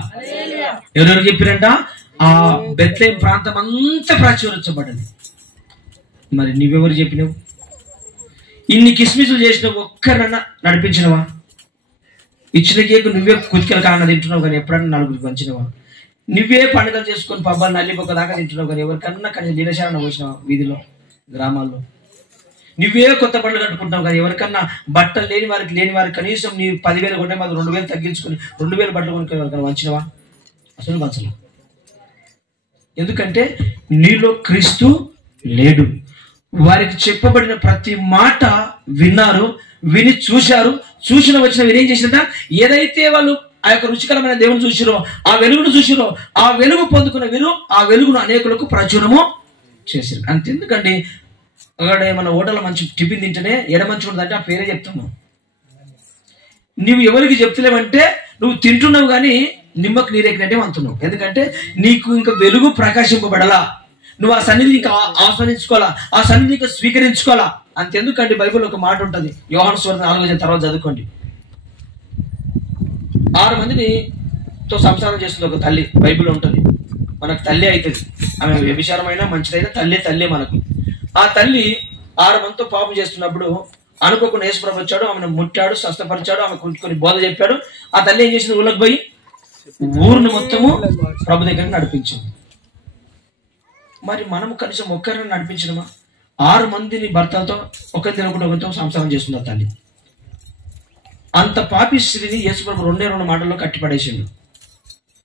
ఎవరెవరు చెప్పిరంట? ఆ బెత్లెహేము ప్రాంతం అంతా ప్రచురించబడింది. మరి నువ్వెవరు చెప్పినావు? ఇన్ని కిస్మిసులు చేసినావు, ఒక్కరన్నా నడిపించినవా? ఇచ్చిన కేకు నువ్వే కుతికల కారణం తింటున్నావు కానీ ఎప్పుడన్నా నలుగురికి పంచినవా? నువ్వే పండుగలు చేసుకొని పబ్బాలు నల్లిపోక దాకా తింటున్నావు కానీ ఎవరికన్నా కనీసం దినశాలను పోసినావా? వీధిలో, గ్రామాల్లో నువ్వే కొత్త బట్టలు కట్టుకుంటున్నావు కానీ ఎవరికన్నా బట్టలు లేని వారికి కనీసం నీ 10,000 కొంటే మాది 2,000 తగ్గించుకుని 2,000 బట్టలు కొనుక్కునే వాళ్ళకి వంచినవా? అసలు వంచలే. ఎందుకంటే నీలో క్రీస్తు లేడు. వారికి చెప్పబడిన ప్రతి మాట విన్నారు, విని చూశారు. చూసిన వచ్చిన వీరేం చేసిందా? ఏదైతే వాళ్ళు ఆ యొక్క రుచికరమైన దేవుని చూసిరో, ఆ వెలుగును చూసిరో, ఆ వెలుగు పొందుకున్న వీరు ఆ వెలుగును అనేకులకు ప్రచురము చేసిరు. అంతెందుకండి, అక్కడ ఏమన్నా హోటల్లో మంచి టిఫిన్ తింటేనే ఎడ మంచిగా ఉంటుందంటే ఆ పేరే చెప్తున్నావు. నువ్వు ఎవరికి చెప్తలేవంటే నువ్వు తింటున్నావు కానీ నిమ్మకు నీరెక్కినట్టే అంటున్నావు. ఎందుకంటే నీకు ఇంకా వెలుగు ప్రకాశింపబడలా, నువ్వు ఆ సన్నిధిని ఇంకా ఆస్వాదించుకోవాలా, ఆ సన్నిధిని ఇంకా స్వీకరించుకోవాలా. అంతెందుకండి, బైబిల్ ఒక మాట ఉంటుంది, యోహాను సువార్త 4వ తర్వాత చదువుకోండి. 6 మందితో సంసారం చేస్తుంది ఒక తల్లి. బైబిల్ ఉంటుంది, మనకు తల్లి అవుతుంది. ఆమె వ్యభిచారమైనా మంచిదైనా తల్లే మనకు. ఆ తల్లి 6 మందితో పాపం చేస్తున్నప్పుడు అనుకోకుండా యేసుప్రభు వచ్చాడు, ఆమెను ముట్టాడు, స్వస్థపరిచాడు, ఆమె కొన్ని బోధ చెప్పాడు. ఆ తల్లి ఏం చేసింది? ఊళ్ళకి పోయి ఊరిని మొత్తము ప్రభు దగ్గరికి నడిపించింది. మరి మనము కనీసం ఒక్కరిని నడిపించినమా? 6 మందిని భర్తలతో ఒకరి తినకుండా ఒకరితో సంసారం చేస్తుంది ఆ తల్లి. అంత పాపి స్త్రీని యేసుప్రభు 2 మాటల్లో కట్టిపడేసిండు.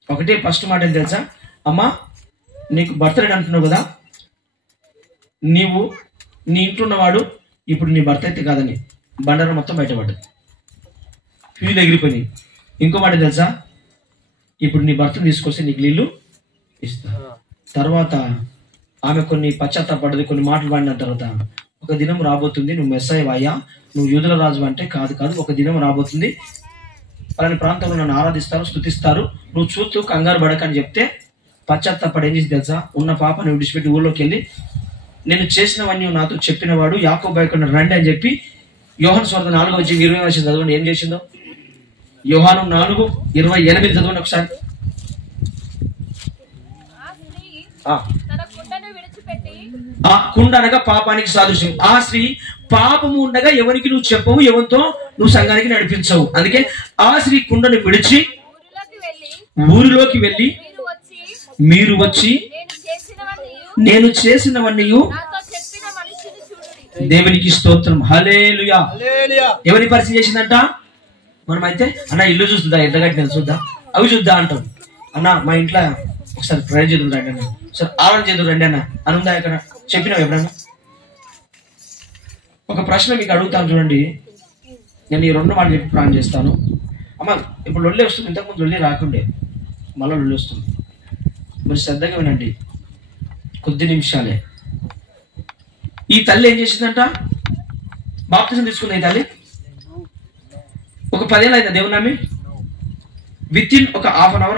ఒకటే ఫస్ట్ మాట ఏం తెలుసా? అమ్మా, నీకు భర్త లేడు అంటున్నావు కదా, నీవు నీ ఇంట్లో ఉన్నవాడు ఇప్పుడు నీ భర్త అయితే కాదని బండారం మొత్తం బయటపడ్డది, ఫీజులు ఎగిరిపోయినాయి. ఇంకో మాట తెలుసా? ఇప్పుడు నీ భర్తను తీసుకొస్తే నీకు నీళ్ళు ఇస్తా. తర్వాత ఆమె కొన్ని పశ్చాత్తాపడ్డది, కొన్ని మాటలు పాడిన తర్వాత, ఒక దినం రాబోతుంది, నువ్వు మెస్సయ్యవయ్యా, నువ్వు యూదుల రాజు అంటే కాదు, ఒక దినం రాబోతుంది, అలాంటి ప్రాంతంలో నన్ను ఆరాధిస్తారు, స్తుతిస్తారు, నువ్వు చూస్తూ కంగారు పడకని చెప్తే పశ్చాత్తాపడి ఏం చేసి తెలుసా? ఉన్న పాపను విడిచిపెట్టి ఊళ్ళోకి వెళ్ళి, నేను చేసినవన్నీ నాతో చెప్పినవాడు యాకోబు బయట రండి అని చెప్పి యోహాను సువార్త 4:20 చదవండి. ఏం చేసిందో? యోహాను 4:28 చదవండి ఒకసారి. ఆ కుండ అనగా పాపానికి సాదృశ్యం. ఆ స్త్రీ పాపము ఉండగా ఎవరికి నువ్వు చెప్పవు, ఎవరితో నువ్వు సంఘానికి నడిపించవు. అందుకే ఆ స్త్రీ కుండను విడిచి ఊరిలోకి వెళ్ళి మీరు వచ్చి నేను చేసినవన్నీ దేవునికి స్తోత్రం, హల్లెలూయా. ఎవరి పరిచయం చేసిందంట? మనమైతే అన్న ఇల్లు చూస్తుందా, ఎంత కట్టిన చూద్దా, అవి చూద్దా అంటాం. అన్న మా ఇంట్లో ఒకసారి ట్రై చేద్దాం రండి అన్న, సార్ ఆలోచన చేద్దాం రండి అన్న అని ఉందా ఎక్కడ? చెప్పినావు ఎప్పుడన్నా? ఒక ప్రశ్న మీకు అడుగుతాను చూడండి. నేను ఈ 2 మాటలు చెప్పి ప్లాన్ చేస్తాను. అమ్మ, ఇప్పుడు లొల్లి వస్తుంది, ఇంతకుముందు లొల్లి రాకుండే, మళ్ళీ లొల్లి వస్తుంది. మీరు శ్రద్ధగా వినండి, కొద్ది నిమిషాలే. ఈ తల్లి ఏం చేసిందంట? బాప్తిజం తీసుకుంది ఈ తల్లి. ఒక 10 ఏళ్ళు అయితే దేవుని నమ్మి విత్ ఇన్ ఒక ½ an hour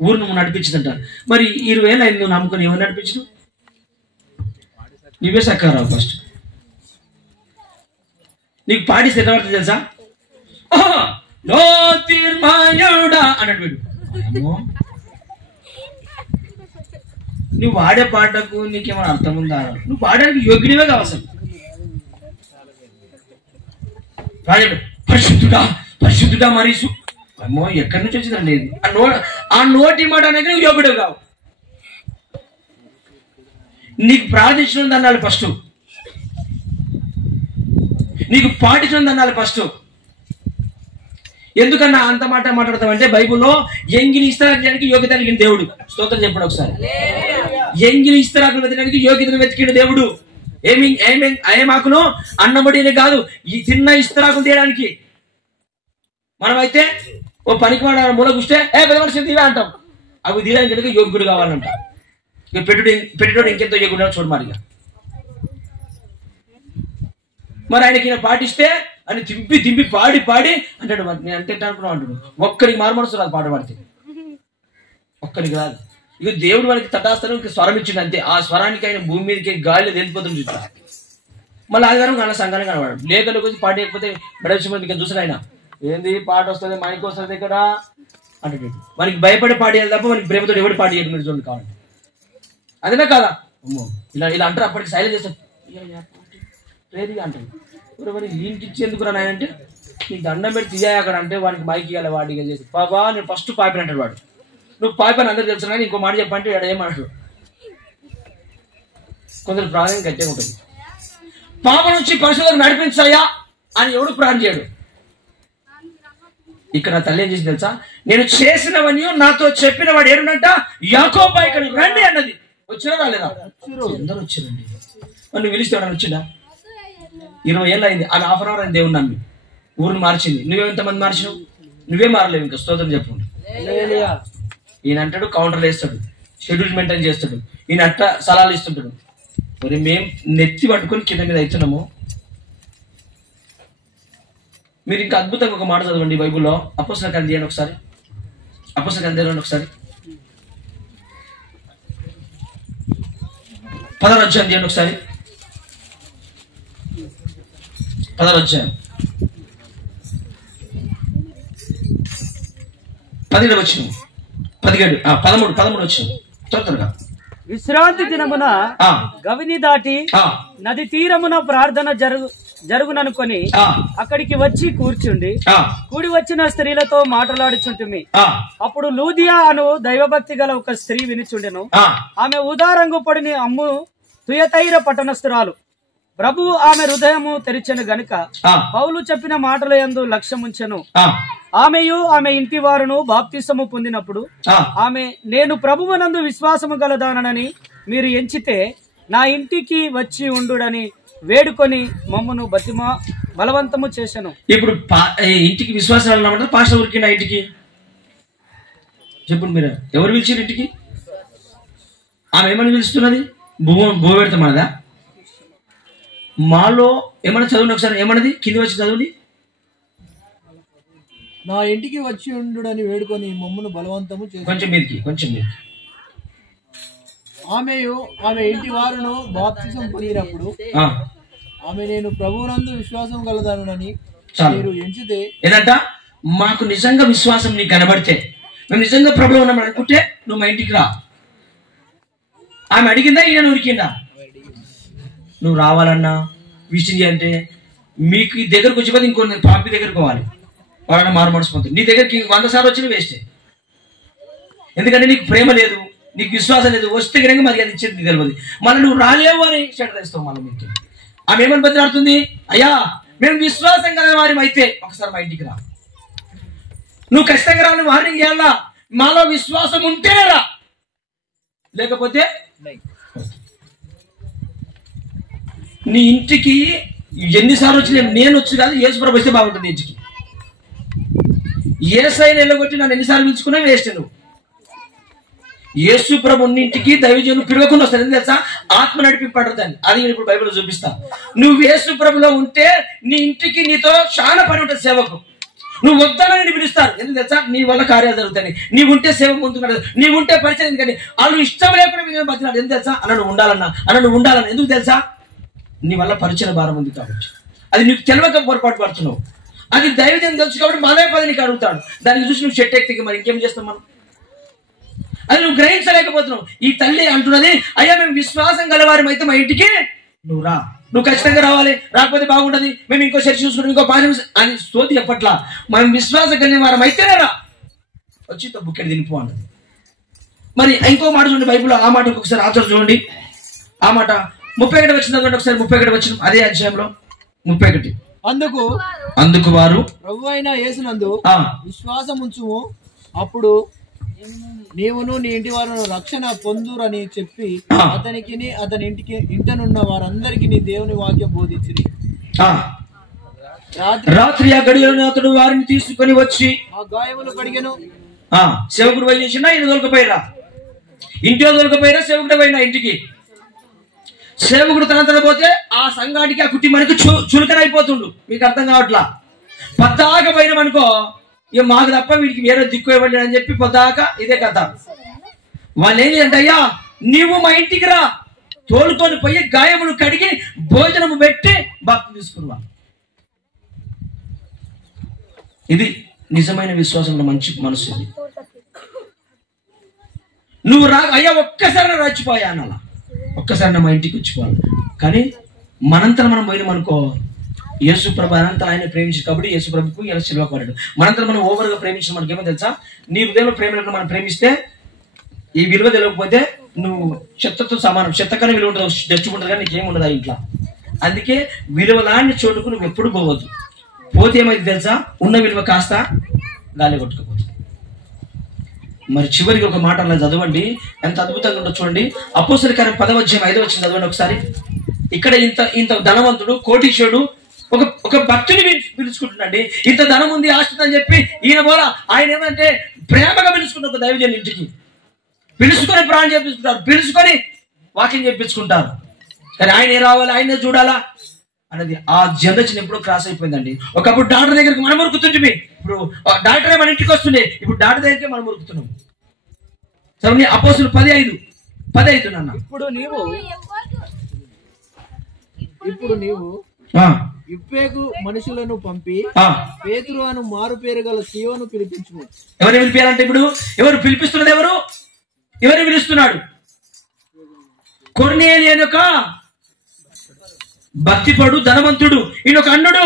ఊరు నువ్వు నడిపించిందంట. మరి 20 ఏళ్ళు అయింది నువ్వు నమ్ముకొని ఎవరు నడిపించు? నువ్వే సక్కారావు. ఫస్ట్ నీకు పాడిస్తే ఎట్లా పడుతుంది తెలుసా? జ్యోతిర్మయుడా అన్నట్టు వీడు. నువ్వు వాడే పాటకు నీకేమైనా అర్థం ఉందా? నువ్వు పాడడానికి యోగ్యునివే కావాలి. రాజు పరిశుద్ధుడా పరిశుద్ధుడా మరి అమ్మో ఎక్కడి నుంచి వచ్చిందండి ఆ నోటి మాట అనేది నువ్వు యోగుడు కావు. నీకు ప్రార్థించడం అన్నాడు ఫస్ట్, నీకు పాటించడం అన్నాడు ఫస్ట్. ఎందుకన్నా అంత మాట మాట్లాడతామంటే బైబుల్లో ఎంగిలి ఇస్తరాకు చేయడానికి యోగ్యత కలిగిన దేవుడు. స్తోత్రం చెప్పండి ఒకసారి. ఎంగిలి ఇస్తరాకులు వెతకడానికి యోగ్యతను వెతికిన దేవుడు. ఏమాకును అన్నబడినే కాదు, ఈ చిన్న ఇస్తరాకులు తీయడానికి. మనమైతే ఓ పనికి వాడు మూల కూస్తే పెద్ద మనిషి తీవే అంటాం. అవి తీయడానికి యోగ్యుడు కావాలంట. ఇక పెట్టేటోడు ఇంకెంతో యోగ్యుడు చూడు మరి. మరి ఆయనకి పాటిస్తే అని తింపి పాడి అంటాడు. మరి నేను అంటే అనుకున్నావు అంటాడు. ఒక్కడికి మారుమనసు రాదు పాట పాడితే, ఒక్కడికి రాదు. ఇక దేవుడు మనకి తటాస్థనం స్వరం ఇచ్చిండు అంతే. ఆ స్వరానికి ఆయన భూమి మీదకి గాలిలో తెలిపోతుంది. మళ్ళీ ఆదివారం కన్నా సంఘాన్ని కనవాడు లేఖలోకి వచ్చి పాట లేకపోతే బడవిషయం చూసాడు ఆయన. ఏంది పాట వస్తుంది మైకి వస్తుంది ఇక్కడ అంటే మనకి భయపడే పాట చేయాలి తప్ప మనకి ప్రేమతో ఎవరు పాట చేయడం మీరు చూడండి కావాలి. అదేనా కాదా? అమ్మో ఇలా అంటారు. అప్పటికి సైలెంట్ చేస్తారు. రేదిగా అంటారు. మరి ఈయనకి ఇచ్చేందుకు రా నాయనంటే నీకు దండం పెట్టి తీయాలి అక్కడ అంటే వాడికి మైకి ఇవ్వాలి. వాడిగా చేసి బాబా నేను ఫస్ట్ పాపిన అంటాడు వాడు. నువ్వు పాపని అందరూ తెలుసు కానీ ఇంకో మాట చెప్పంటే వాడు ఏమంటాడు. కొందరు ప్రాణం గట్టిగా ఉంటుంది. పాప నుంచి పరిశుద్ధం నడిపించాయా అని ఎవడు ప్రార్థన చేయడు. ఇక్కడ నా తల్లి ఏం చేసి తెలుసా, నేను చేసినవన్నీ నాతో చెప్పిన వాడు ఏడునంట యాకోబు ఇక్కడ రండి అన్నది. వచ్చినా రాలేదా? అందరూ వచ్చారండి. నువ్వు పిలిస్తే వాడు వచ్చిందా? 20 ఏళ్ళు అయింది. అది హాఫ్ అన్ అవర్ అయింది. దేవుడు నమ్మి ఊరిని మార్చింది. నువ్వేంతమంది మార్చినావు? నువ్వే మారలేవు. ఇంకా స్తోత్రం చెప్పండి. ఈయన అంటాడు కౌంటర్లు వేస్తాడు, షెడ్యూల్ మెయింటైన్ చేస్తాడు. ఈయన అట్ట సలహాలు ఇస్తుంటాడు. మరి మేము నెత్తి పట్టుకొని కింద మీద అవుతున్నాము. మీరు ఇంకా అద్భుతంగా ఒక మాట చదవండి బైబుల్లో. అపోస్తల కార్యం తీయండి ఒకసారి. అపోస్తల కార్యం తీయండి ఒకసారి. 16వ అధ్యాయం తీయండి ఒకసారి. 16వ అధ్యాయం 17వ వచనం 13 వచనం త్వరగా. విశ్రాంతి దినమున గవిని దాటి నది తీరమున ప్రార్థన జరుగుననుకొని అక్కడికి వచ్చి కూర్చుండి కూడి వచ్చిన స్త్రీలతో మాట్లాడుచుంటిమి. అప్పుడు లూదియా అను దైవభక్తి గల ఒక స్త్రీ వినిచుండెను. ఆమె ఉదారంగు పడిని అమ్ము తుయతైర పట్టణస్థురాలు. ప్రభువు ఆమె హృదయము తెరిచెను గనుక పౌలు చెప్పిన మాటల యందు లక్ష్యముంచెను. ఆమెయు ఆమె ఇంటి వారును బాప్తిసము పొందినప్పుడు ఆమె, నేను ప్రభువునందు విశ్వాసము గలదానని మీరు ఎంచితే నా ఇంటికి వచ్చి ఉండుడని వేడుకొని మమ్మను బలవంతము చేశాను. ఇప్పుడు ఇంటికి విశ్వాసం పాస్టర్ ఊరికి నా ఇంటికి చెప్పండి. మీరు ఎవరు పిలిచారు ఇంటికి? ఆమె ఏమని పిలుస్తున్నది? భూ పెడతామన్నదా? మాలో ఏమన్నా చదవండి ఒకసారి. ఏమన్నది? కింది వచ్చి చదవండి. నా ఇంటికి వచ్చి ఉండుడని వేడుకొని మమ్మను బలవంతము చేశాను. కొంచెం మీదకి. ఆమె ఇంటి వారును బాప్తిసం పొందినప్పుడు ఆమె, నేను ప్రభువునందు విశ్వాసం గలదానని మీరు ఎంచితే. ఏదంట? మాకు నిజంగా విశ్వాసం నీకు కనబడితే, మేము నిజంగా ప్రభువు ఉన్నామని అనుకుంటే నువ్వు మా ఇంటికి రా. ఆమె అడిగిందా? ఈయన ఉరికిందా? నువ్వు రావాలన్నా విషయం అంటే మీకు దగ్గరకు వచ్చిపోతే ఇంకో పాపి దగ్గరకు పోవాలి. వాళ్ళని మారు మనసుపోతుంది. నీ దగ్గరికి 100 సార్లు వచ్చినా వేస్టే. ఎందుకంటే నీకు ప్రేమ లేదు, నీకు విశ్వాసం లేదు. వస్తే కనుక మరి అది ఇచ్చేది తెలియదు. మళ్ళీ నువ్వు రాలేవు అని చెడ్డేస్తావు. మళ్ళీ మీకు ఆమె ఏమని బతిలాడుతుంది? అయ్యా మేము విశ్వాసం గల వారి అయితే ఒకసారి మా ఇంటికి రా. నువ్వు ఖచ్చితంగా రా. నువ్వు వార్నింగ్ చేయాలా? మాలో విశ్వాసం ఉంటేనే రా, లేకపోతే నీ ఇంటికి ఎన్నిసార్లు వచ్చినా నేను వచ్చి కాదు, యేసుప్రభు వస్తే బాగుంటుంది. ఇంటికి ఏసైనా వెళ్ళగొట్టి నన్ను ఎన్నిసార్లు పిలుచుకున్నా వేస్ట్. నువ్వు యేసుప్రభు ఇంటికి దైవజనులు పిలవకుండా వస్తారు. ఎందుకు తెలుసా? ఆత్మ నడిపింపడతాను. అది నేను ఇప్పుడు బైబిల్లో చూపిస్తా. నువ్వు యేసుప్రభులో ఉంటే నీ ఇంటికి నీతో చాలా పని ఉంటుంది. సేవకు నువ్వు వద్దానని పిలుస్తారు. ఎందుకు తెలుసా? నీ వల్ల కార్యాలు జరుగుతాయి. నీవు ఉంటే సేవ ముందుకు, నీవు ఉంటే పరిచయం. ఎందుకంటే వాళ్ళు ఇష్టం లేకుండా మీద బతినాడు. ఎందుకు తెలుసా? నువ్వు ఉండాలన్నా. ఎందుకు తెలుసా? నీ వల్ల పరిచయ భారం ఉంది కాబట్టి. అది నీకు తెలియక పొరపాటు పడుతున్నావు. అది దైవజనం తెలుసు కాబట్టి మళ్ళీ 10 నీకు అడుగుతాడు. దానికి చూసి నువ్వు చెట్టు ఎక్కి మరి ఇంకేం చేస్తాం మనం? అది నువ్వు గ్రహించలేకపోతున్నావు. ఈ తల్లి అంటున్నది, అయ్యా మేము విశ్వాసం గలవారం అయితే మా ఇంటికి నువ్వు రా. నువ్వు ఖచ్చితంగా రావాలి, రాకపోతే బాగుంటది, మేము ఇంకో చర్చ చూసుకుంటాం, ఇంకో 5 నిమిషాలు అని స్తోతి చెప్పట్లా. మనం విశ్వాస కలిగిన వారం అయితేనే రా, వచ్చి బుక్కెట్ తినిపో అన్నది. మరి ఇంకో మాట చూడండి బైబిల్లో, ఆ మాట ఒకసారి ఆచరణ చూడండి. ఆ మాట 31 వచ్చింది ఒకసారి. 31 వచ్చిన అదే అధ్యాయంలో 31. అందుకు వారు ప్రభువైన యేసునందు విశ్వాసం ఉంచుము, అప్పుడు నీవును నీ ఇంటి వారు రక్షణ పొందురని చెప్పి అతనికి అతని ఇంటికి ఇంటనున్న వారందరికి నీ దేవుని వాక్యం బోధించింది. రాత్రి ఆ గడియలను అతడు వారిని తీసుకొని వచ్చి ఆ గాయములు కడిగెను. సేవకుడు పోయి చేసినా ఈయన దొరకపోయిరా, ఇంటిలో దొరకపోయినా సేవకుడు పోయినా ఇంటికి. సేవకుడు తనంతట పోతే ఆ సంఘానికి, ఆ కుటుంబానికి చులకనైపోతుండు. మీకు అర్థం కావట్లా. పద్దాక పోయినామనుకో, ఇక మాకు తప్ప వీడికి వేరే దిక్కు ఇవ్వండి అని చెప్పి పొద్దాక ఇదే కథ. వాళ్ళు ఏం చేయండి, అయ్యా నీవు మా ఇంటికి రా, తోలుకొని పోయి గాయములు కడిగి భోజనము పెట్టి భక్తి తీసుకున్నా. ఇది నిజమైన విశ్వాసంలో మంచి మనసు. నువ్వు రా అయ్యా, ఒక్కసారి రచ్చిపోయా అనాల, ఒక్కసారి మా ఇంటికి వచ్చిపోవాలి. కానీ మనంతరం మనం పోయినామనుకో, యేసు ప్రభు అనంతరం ఆయన ప్రేమించారు కాబట్టి యేసు ప్రభుకు ఇలా సిలువకు పడ్డాడు. మనంతరం మనం ఓవర్గా ప్రేమించిన మనకి ఏమో తెలుసా, నీ హృదయంలో ప్రేమ మనం ప్రేమిస్తే ఈ విలువ తెలియకపోతే నువ్వు చెత్తతో సమానం. చెత్తకనే విలువ ఉంటుంది, తెచ్చుకుంటుంది, కానీ నీకేముండదు ఆ ఇంట్లో. అందుకే విలువలాంటి చోటుకు నువ్వు ఎప్పుడు పోవద్దు. పోతే ఏమైంది తెలుసా, ఉన్న విలువ కాస్త గాలి కొట్టుకుపోతుంది. మరి చివరికి ఒక మాట అలా చదవండి, ఎంత అద్భుతంగా ఉండదు చూడండి. అపోస్తలుల కార్యం 10వ అధ్యాయం 5వ వచనం చదవండి ఒకసారి. ఇక్కడ ఇంత ధనవంతుడు, కోటీశ్వరుడు ఒక భక్తుని పిలుచుకుంటున్నాడు. ఇంత ధనం ఉంది, ఆస్తి అని చెప్పి ఈయన పోలా. ఆయన ఏమంటే ప్రేమగా పిలుచుకున్న ఒక దైవజనుని ఇంటికి పిలుచుకొని ప్రాణం చేపించుకుంటారు, పిలుచుకొని వాకింగ్ చేపించుకుంటారు. కానీ ఆయనే రావాలి, ఆయనే చూడాలా అనేది ఆ జనరేషన్ ఎప్పుడో క్రాస్ అయిపోయిందండి. ఒకప్పుడు డాక్టర్ దగ్గరికి మనం ఉరుకుతుంటే, ఇప్పుడు డాక్టరే మన ఇంటికి వస్తుండే, ఇప్పుడు డాక్టర్ దగ్గరికి మనం ఉరుకుతున్నాం. సరే అపోస్తలులు 10:5 నాన్న. ఇప్పుడు నీవు ఇప్పేకు మనుషులను పంపి పేతురు అను మారు పేరు గల సీయోను పిలిపించుము. ఎవరు పిలిపారంటే, ఇప్పుడు ఎవరు పిలిపిస్తున్నది, ఎవరు పిలుస్తున్నాడు? కొర్నేలి అని ఒక భక్తిపడు ధనవంతుడు, ఈయన ఒక అన్నుడు,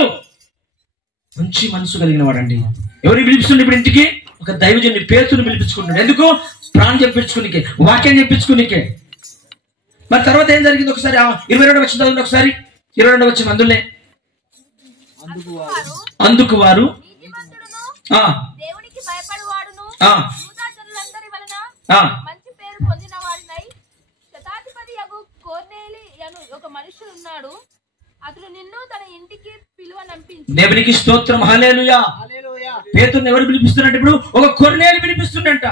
మంచి మనసు కలిగిన వాడండి. ఎవరు పిలిపిస్తుండే ఇప్పుడు ఇంటికి? ఒక దైవజనుని పేతుని పిలిపించుకుంటున్నాడు. ఎందుకు? ప్రాణం చెప్పించుకునికే, వాక్యం చెప్పించుకునికే. మరి తర్వాత ఏం జరిగింది ఒకసారి 22వ వచనం ఒకసారి. 22వ వచనం అందులో, అందుకు వారు దేవునికి భయపడువాడును యూదాజనులందరి వలన మంచి పేరు పొందిన వాడినై శతాధిపతి యగు కొర్నేలి అను ఒక మనుషుడు ఉన్నాడు, అతడు నిన్ను తన ఇంటికి పిలువనంపించు. దేవునికి స్తోత్రం, హల్లెలూయా. పేతురుని ఎవరు పిలిపిస్తున్నట్టు? ఇప్పుడు ఒక కొర్నేలి పిలిపిస్తుండంట.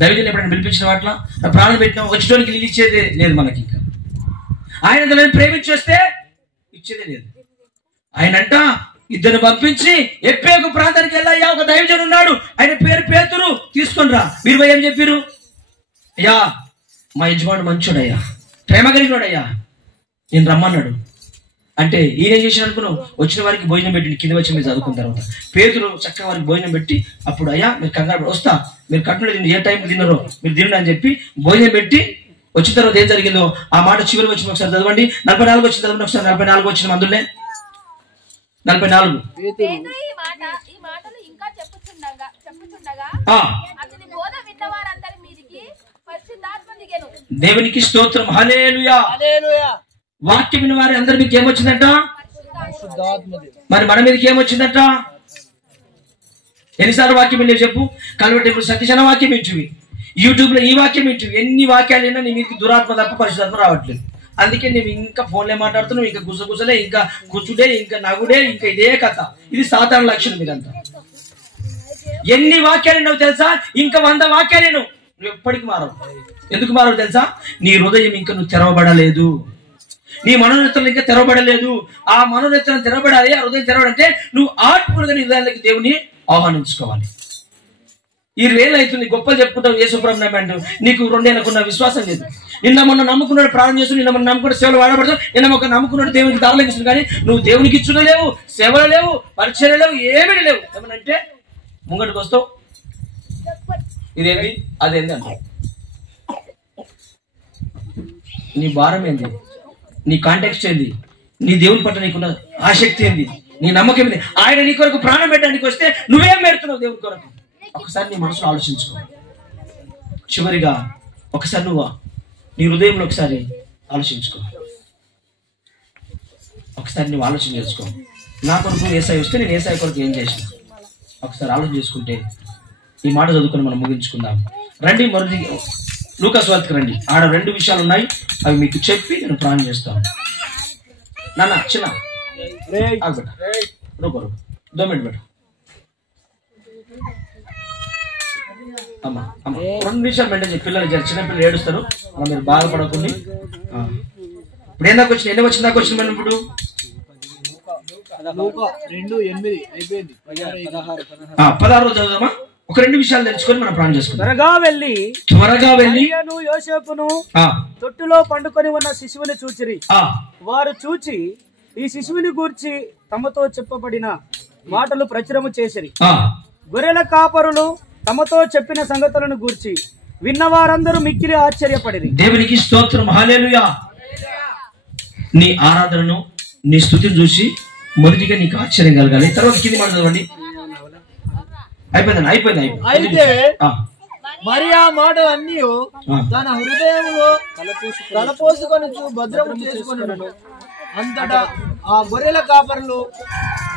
దైవజనులు ఎప్పుడైనా పిలిపించిన వాట్ల ప్రాణం పెట్టిన వచ్చేటోనికి నీళ్ళు ఇచ్చేదే లేదు మనకి. ఇంకా ఆయన తనని ప్రేమించేస్తే ఇచ్చేదే లేదు. ఆయన అంట ఇద్దరు పంపించి ఎప్పేకు ప్రాంతానికి వెళ్ళయ్యా, ఒక దైవజనుడు ఉన్నాడు, ఆయన పేరు పేతురు, తీసుకొని రా. మీరు ఏం చెప్పారు? అయ్యా మా యజమానుడు మంచోడయ్యా, ప్రేమ కలిగినోడయ్యా, నేను రమ్మన్నాడు అంటే ఈయన ఏం చేసిన అనుకున్నావు, వచ్చిన వారికి భోజనం పెట్టి కింద వచ్చి మీరు చదువుకున్న తర్వాత పేతురు చక్కగా వారికి భోజనం పెట్టి, అప్పుడు అయ్యా మీరు కంగారు వస్తా, మీరు కట్టుకుని తిండి, ఏ టైంకి తిన్నారో మీరు తినండి అని చెప్పి భోజనం పెట్టి వచ్చిన తర్వాత ఏం జరిగిందో ఆ మాట చివరికి వచ్చిన ఒకసారి చదవండి. 44 వచ్చిన చదవండి ఒకసారి. 44 వచ్చిన అందులో 44. ఈ మాటలు ఇంకా చెప్పుచుండగా అతని బోధ విన్నవారందరి మీదికి పరిశుద్ధాత్మ దిగెను. దేవునికి స్తోత్రం, హల్లెలూయా. వాక్యం విన్న వారి అందరి మీకు ఏమొచ్చిందంట? మరి మన మీదకి ఏమొచ్చిందంట? ఎన్నిసార్లు వాక్యం వినే చెప్పు. కాబట్టి ఇప్పుడు సతీశన వాక్యం ఇచ్చువి, యూట్యూబ్ లో ఈ వాక్యం ఇచ్చువి, ఎన్ని వాక్యాలు అయినా నీ మీదకి దురాత్మ తప్ప పరిశుద్ధాత్మ రావట్లేదు. అందుకే నువ్వు ఇంకా ఫోన్లే మాట్లాడుతున్నావు, ఇంకా గుసగుసలే, ఇంకా కూర్చుడే, ఇంకా నగుడే, ఇంకా ఇదే కథ. ఇది సాధారణ లక్షణం మీదంతా. ఎన్ని వాక్యాలు నువ్వు తెలుసా? ఇంకా 100 వాక్యాలు నువ్వు ఎప్పటికి మారవు. ఎందుకు మారవు తెలుసా? నీ హృదయం ఇంకా నువ్వు తెరవబడలేదు, నీ మనోనేత్రాలు ఇంకా తెరవబడలేదు. ఆ మనోనేత్రాలు తెరవబడాలి, ఆ హృదయం తెరవడంటే నువ్వు ఆత్మలుగా నీ హృదయానికి దేవుని ఆహ్వానించుకోవాలి. 20 ఏళ్ళు అవుతుంది గొప్పలు చెప్పుకుంటావు యేసుప్రభు నమ్మంటూ, నీకు 2 ఏళ్ళకున్న విశ్వాసం లేదు. నిన్న మొన్న నమ్ముకున్నాడు ప్రాణం చేస్తూ, నిన్న మొన్న నమ్ముకున్న సేవలు వాడబడతావు, నిన్న మొన్న నమ్ముకున్నాడు దేవునికి దారులకు ఇస్తుంది, కానీ నువ్వు దేవునికి ఇచ్చులు లేవు, సేవలు లేవు, పరిచయలు లేవు, ఏమీ లేవు. ఏమనంటే ముంగటికి వస్తావు, ఇదేంటి అదేంటి అంటావు. నీ భారం ఏంటి? నీ కాంటాక్ట్ ఏంది, నీ దేవుని పట్ల నీకున్న ఆసక్తి ఏంది, నీ నమ్మకం ఏంది? ఆయన నీ కొరకు ప్రాణం పెట్టడానికి వస్తే నువ్వేం పెడుతున్నావు దేవుని కొరకు? ఒకసారి నీ మనసులో ఆలోచించుకో. చివరిగా ఒకసారి నువ్వు నీ హృదయంలో ఒకసారి ఆలోచించుకో. ఒకసారి నువ్వు ఆలోచన చేసుకో. నా కొరకు ఏసాయి వస్తే నేను ఏసాయి కొరకు ఏం చేసిన? ఒకసారి ఆలోచన చేసుకుంటే ఈ మాట చదువుకొని మనం ముగించుకుందాం. రండి, మొదటి లూకా సువార్తకు రండి. ఆడ 2 విషయాలు ఉన్నాయి, అవి మీకు చెప్పి నేను ప్రాణం చేస్తాను. నాన్న చిన్న బెట రూప 2 మినిట్ బెట అమ్మా 2 నిమిషాలు మెయింటైన్ చేయి. పిల్లలు చిన్నపిల్లలు ఏడుస్తారు, అలా మీరు బాధపడకండి. ఇప్పుడు ఏందాక వచ్చింది, ఎన్ని వచ్చింది దాకా వచ్చింది మనం ఇప్పుడు 2:8 అయిపోయింది. 16 రోజు చదువుదామా? ఒక 2 విషయాలు తెలుసుకొని మనం ప్రాణం చేసుకుందాం. త్వరగా వెళ్ళి యోసేపును తొట్టులో పండుకొని ఉన్న శిశువుని చూచిరి. వారు చూచి ఈ శిశువుని గూర్చి తమతో చెప్పబడిన మాటలు ప్రచురము చేసిరి. గొర్రెల కాపరులు తమతో చెప్పిన సంగతులను గూర్చి విన్న వారందరూ మిక్కిలి ఆశ్చర్యపడిరి. దేవునికి స్తోత్రం, హల్లెలూయా. నీ ఆరాధనను, నీ స్తుతిని చూసి మొదటిగా నీకు ఆశ్చర్యం కలగాలి. తర్వాత కింది మాట చదవండి. అయిపోయింది. అయితే మరి ఆ మాటలన్నీ తన హృదయంలో తలపోసుకొని భద్రము చేసుకొనెను. అంతటా ఆ గొర్రెల కాపరులు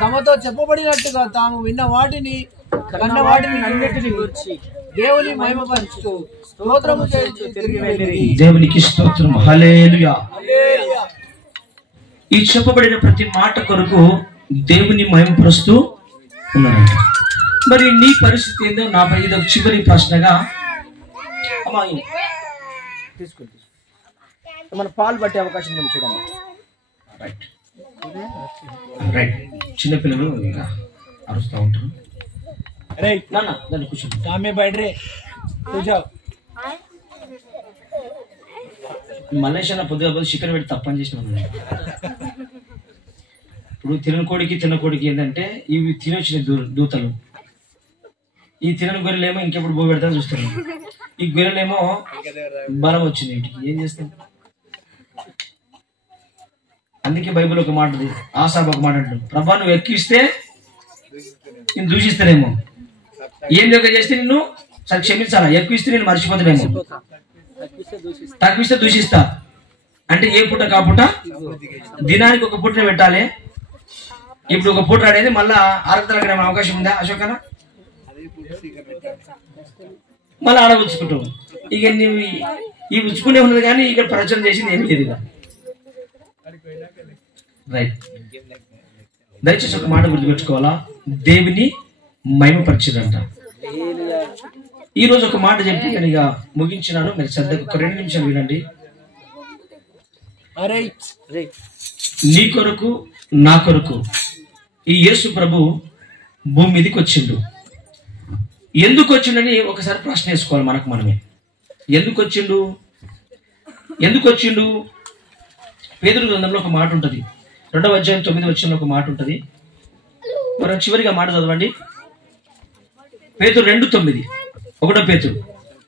తమతో చెప్పబడినట్టుగా తాము విన్న వాటిని కన్న వాటిని అన్నిటిని గురించి దేవుని మహిమపరచుచు స్తోత్రము చేయుచు తిరిగి వెళ్ళిరి. దేవునికి స్తోత్రం, హల్లెలూయా. ఈ చెప్పబడిన ప్రతి మాట కొరకు దేవుని మహిమపరుస్తూ ఉన్నారంట. మరి నీ పరిస్థితి ఏందో నా ఇది చివరి ప్రశ్నగా అమ్మా తీసుకోండి. మన పాలు పట్టే అవకాశం ఉంది చూడమ్మా. రైట్ చిన్నపిల్లలు అరుస్తూ ఉంటారు. నాన్న దాన్ని కూర్చోండి. మలేషియా పొద్దుగా చికెన్ పెట్టి తప్పని చేసిన. ఇప్పుడు తిన్న కోడికి ఏంటంటే ఇవి తినొచ్చిన దూతలు, ఈ తినని గొర్రెలేమో ఇంకెప్పుడు బో పెడతా చూస్తాను. ఈ గొర్రెలేమో బలం వచ్చింది ఇంటికి, ఏం చేస్తాం? అందుకే బైబిల్ ఒక మాట ఉంది, ఆసాబ్ ఒక మాట అంటాడు, ప్రభా నువ్వు ఎక్కిస్తే నేను దూషిస్తానేమో, ఏం దగ్గర చేస్తే నిన్ను సరే క్షమించాలా, ఎక్కువిస్తే నేను మర్చిపోతానేమో, తక్కువిస్తే దూషిస్తా. అంటే ఏ పూట కాపుట దినానికి ఒక పూటనే పెట్టాలి. ఇప్పుడు ఒక పూట అనేది మళ్ళా ఆరగతలకి అవకాశం ఉందా అశోకన? మళ్ళీ ఆడ ఉచ్చుకుంటావు. ఇక నువ్వు ఈ ఉచ్చుకునే ఉన్నది కానీ ఇక్కడ ప్రచారం చేసింది ఏం లేదు. ఇక రైట్, దయచేసి ఒక మాట గుర్తుపెట్టుకోవాలా, దేవుని మహిమపరిచిరంట. ఈ రోజు ఒక మాట చెప్పి నేను ఇక ముగించినాను. మీరు శ్రద్ధకు ఒక 2 నిమిషాలు వినండి. నీ కొరకు నా కొరకు ఈ యేసు ప్రభు భూమి మీదకి వచ్చిండు. ఎందుకు వచ్చిండని ఒకసారి ప్రశ్న వేసుకోవాలి మనకు మనమే. ఎందుకు వచ్చిండు? పేతురు గ్రంథంలో ఒక మాట ఉంటుంది, 2వ అధ్యాయం 9వ వచనంలో ఒక మాట ఉంటుంది. మనం చివరిగా మాట చదవండి. పేతురు 2:9, 1వ పేతురు.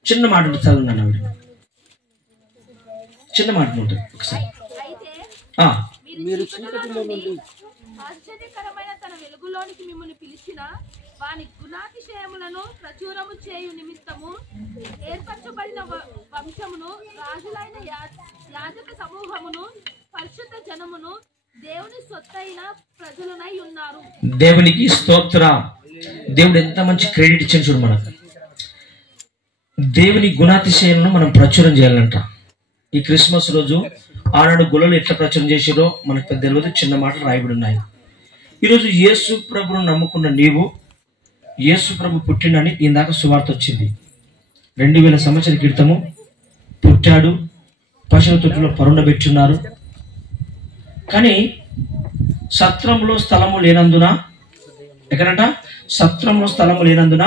చిన్న మాట ఉంటుంది, చదవండి ఆవిడ. చిన్న మాట ఉంటుంది ఒకసారి. మీరు చీకటిలో నుండి ఆశ్చర్యకరమైన తన వెలుగులోనికి మిమ్మల్ని పిలిచిన వాని గుణాతిశయములను ప్రచురము చేయు నిమిత్తము ఏర్పరచబడిన వంశమును, రాజులైన యాజక సమూహమును, పరిశుద్ధ జనమును, దేవుని సొత్తైన ప్రజలనై ఉన్నారు. దేవునికి స్తోత్రం. దేవుడు ఎంత మంచి క్రెడిట్ ఇచ్చాను చూడు మనకు. దేవుని గుణాతిశయాలను మనం ప్రచురం చేయాలంట. ఈ క్రిస్మస్ రోజు ఆనాడు గుళ్ళలు ఎట్లా ప్రచురం చేసారో మనకు పెద్ద తెలియదు, చిన్న మాటలు రాయబడి ఉన్నాయి. ఈరోజు యేసు ప్రభును నమ్ముకున్న నీవు, యేసు ప్రభు పుట్టినని ఇందాక సువార్త వచ్చింది. 2000 సంవత్సరాల క్రితము పుట్టాడు, పశువుల తొట్టులో పరుండబెట్టున్నారు. కానీ సత్రంలో స్థలము లేనందున, ఎక్కడంట? సత్రంలో స్థలము లేనందున.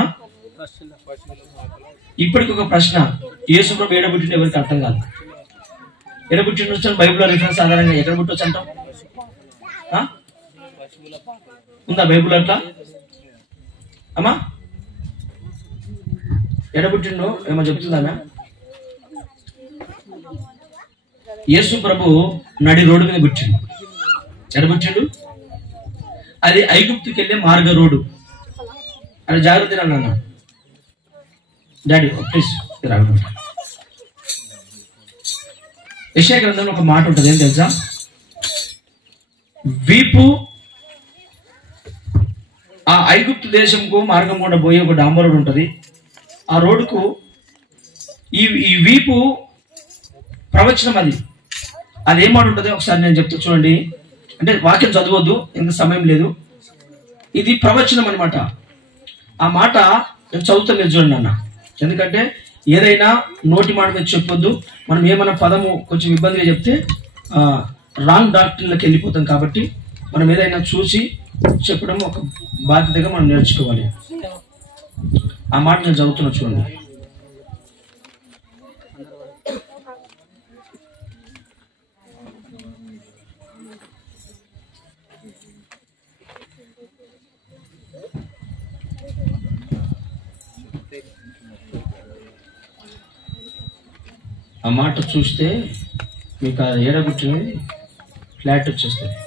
ఇప్పటికి ఒక ప్రశ్న, యేసు ప్రభు ఏడ పుట్టిన ఎవరికి అర్థం కాదు. ఎక్కడ పుట్టిన బైబిల్లో రిఫరెన్స్ ఆధారంగా ఎక్కడ పుట్టొచ్చు అంటాం? ఉందా బైబిల్ అట్లా? అమ్మా ఎడ పుట్టిండో ఏమో చెప్తుందా? యేసు ప్రభు నడి రోడ్డు మీద పుట్టిండు. ఎక్కడ పుట్టిండు? అది ఐగుప్తుకి వెళ్ళే మార్గ రోడ్డు. అది జాగ్రత్త అన్న డాడీ ప్లీజ్. యెషయా గ్రంథంలో ఒక మాట ఉంటుంది, ఏం తెలుసా? వీపు ఆ ఐగుప్తు దేశంకు మార్గం కూడా పోయే ఒక డాంబర్ రోడ్ ఉంటుంది. ఆ రోడ్డుకు ఈ వీపు ప్రవచనం. అది ఏం మాట ఉంటుంది ఒకసారి నేను చెప్తా చూడండి. అంటే వాక్యం చదవద్దు, ఎంత సమయం లేదు. ఇది ప్రవచనం అనమాట. ఆ మాట నేను చదువుతాను, మీరు చూడండి అన్న. ఎందుకంటే ఏదైనా నోటి మాట మీద చెప్పొద్దు. మనం ఏమైనా పదము కొంచెం ఇబ్బందిగా చెప్తే రాంగ్ డాక్టర్లకు వెళ్ళిపోతాం. కాబట్టి మనం ఏదైనా చూసి చెప్పడం ఒక బాధ్యతగా మనం నేర్చుకోవాలి. ఆ మాట నేను చదువుతున్నా చూడండి. ఆ మాట చూస్తే మీకు ఆ ఏడబుట్టినది ఫ్లాట్ వచ్చేస్తుంది.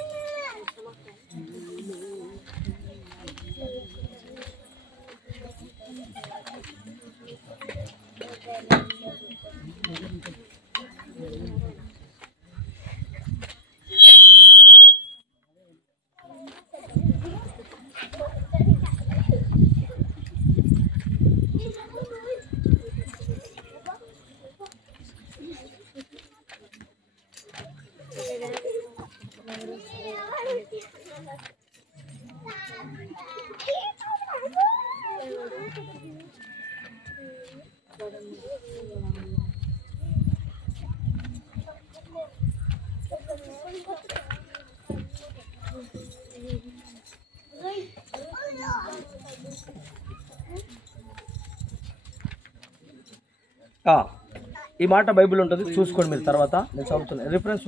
ఈ మాట బైబిల్ ఉంటుంది, చూసుకోండి మీరు. తర్వాత నేను చదువుతున్నాను. రిఫరెన్స్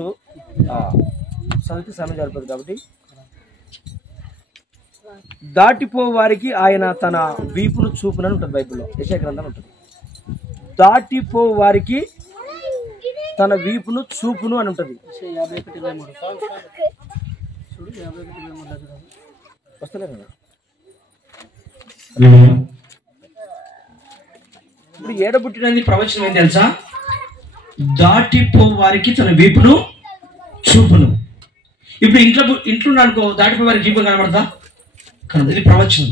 చదివితే సమయం సరిపోదు కాబట్టి. దాటిపో వారికి ఆయన తన వీపును చూపునని ఉంటుంది బైబిల్లో, యెషయా గ్రంథం ఉంటుంది. దాటిపో వారికి తన వీపును చూపును అని ఉంటుంది. వస్తలే కదా. ఇప్పుడు ఏడబుట్టినది ప్రవచనం ఏం తెలుసా? దాటిపో వారికి తన వీపును చూపును. ఇప్పుడు ఇంట్లో అనుకో, దాటిపో వారికి వీపు కనబడతా? కనబడదు. ఇది ప్రవచనం.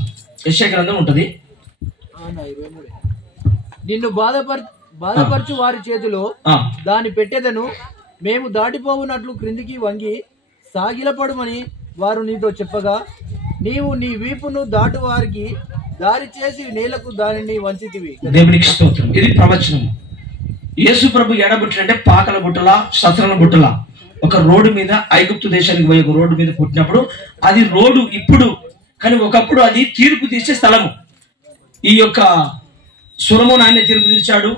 యెషయా గ్రంథం ఉంటది. నిన్ను బాధపరచు వారి చేతిలో దాన్ని పెట్టేదను, మేము దాటిపోవునట్లు క్రిందికి వంగి సాగిలపడమని వారు నీతో చెప్పగా, నీవు నీ వీపును దాటు వారికి దారి చేసి నేలకు దానిని వంచితివి. దేవునికి స్తోత్రం. ఇది ప్రవచనం. యేసు ప్రభు ఎడబుట్టినంటే పాకల బుట్టల, సత్రల బుట్టల, ఒక రోడ్డు మీద, ఐగుప్తు దేశానికి పోయే ఒక రోడ్డు మీద పుట్టినప్పుడు అది రోడ్డు ఇప్పుడు, కానీ ఒకప్పుడు అది తీర్పు తీసే స్థలము. ఈ యొక్క సొలొమోను ఆయన తీర్పు తీర్చాడు.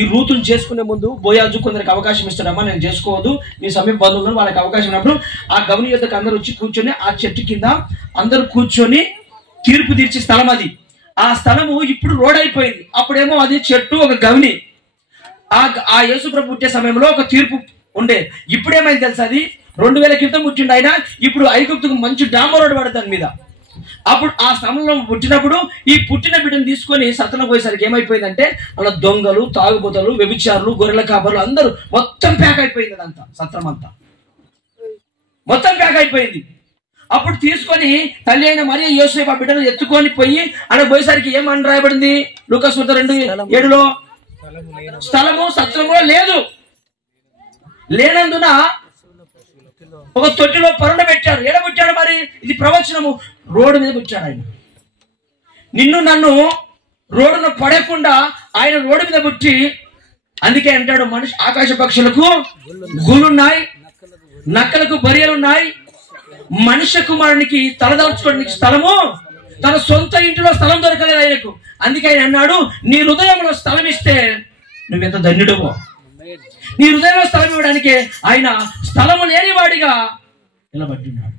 ఈ రూతును చేసుకునే ముందు బోయాజు కొందరికి అవకాశం ఇస్తాడమ్మా, నేను చేసుకోవద్దు, నీ సమయం బంధువులు వాళ్ళకి అవకాశం ఉన్నప్పుడు ఆ గవని యొద్దకు అందరూ వచ్చి కూర్చొని ఆ చెట్టు కింద అందరూ కూర్చొని తీర్పు తీర్చే స్థలం అది. ఆ స్థలము ఇప్పుడు రోడ్ అయిపోయింది. అప్పుడేమో అది చెట్టు, ఒక గవని. ఆ యేసు ప్రభు పుట్టే సమయంలో ఒక తీర్పు ఉండే. ఇప్పుడేమైంది తెలుసా? అది 2000 క్రితం పుట్టిండు ఆయన. ఇప్పుడు ఐగుప్తుకు మంచి డాంబర్ రోడ్ పడదు దాని మీద. అప్పుడు ఆ స్థలంలో పుట్టినప్పుడు ఈ పుట్టిన బిడ్డను తీసుకొని సత్రం పోయేసరికి ఏమైపోయిందంటే అలా దొంగలు, తాగుబోతలు, వ్యభిచారులు, గొర్రెల కాపరులు అందరూ మొత్తం ప్యాక్ అయిపోయింది. అదంతా సత్రం అంతా మొత్తం ప్యాక్ అయిపోయింది. అప్పుడు తీసుకొని తల్లి అయిన మరియ యోసేపు ఆ బిడ్డను ఎత్తుకొని పోయి అక్కడ పోయేసరికి ఏమని రాయబడింది? లూకాసు వార్త 2:7 స్థలము సత్రంలో లేదు. లేనందున ఒక తొట్టిలో పరుండ పెట్టారు. ఎడబుట్టాడు మరి? ఇది ప్రవచనము. రోడ్డు మీద పుట్టాడు ఆయన. నిన్ను నన్ను రోడ్డును పడకుండా ఆయన రోడ్డు మీద పుట్టి, అందుకే అంటాడు మనిషి ఆకాశ పక్షులకు గుళ్ళున్నాయి, నక్కలకు బరియలున్నాయి, మనుష్య కుమారునికి తలదాల్చుకోవడానికి స్థలము, తన సొంత ఇంటిలో స్థలం దొరకలేదు ఆయనకు. అందుకే ఆయన అన్నాడు, నీ హృదయంలో స్థలం ఇస్తే నువ్వెంత ధన్యుడవో. నీ హృదయంలో స్థలం ఇవ్వడానికి ఆయన స్థలము లేనివాడిగా నిలబడ్డాడు.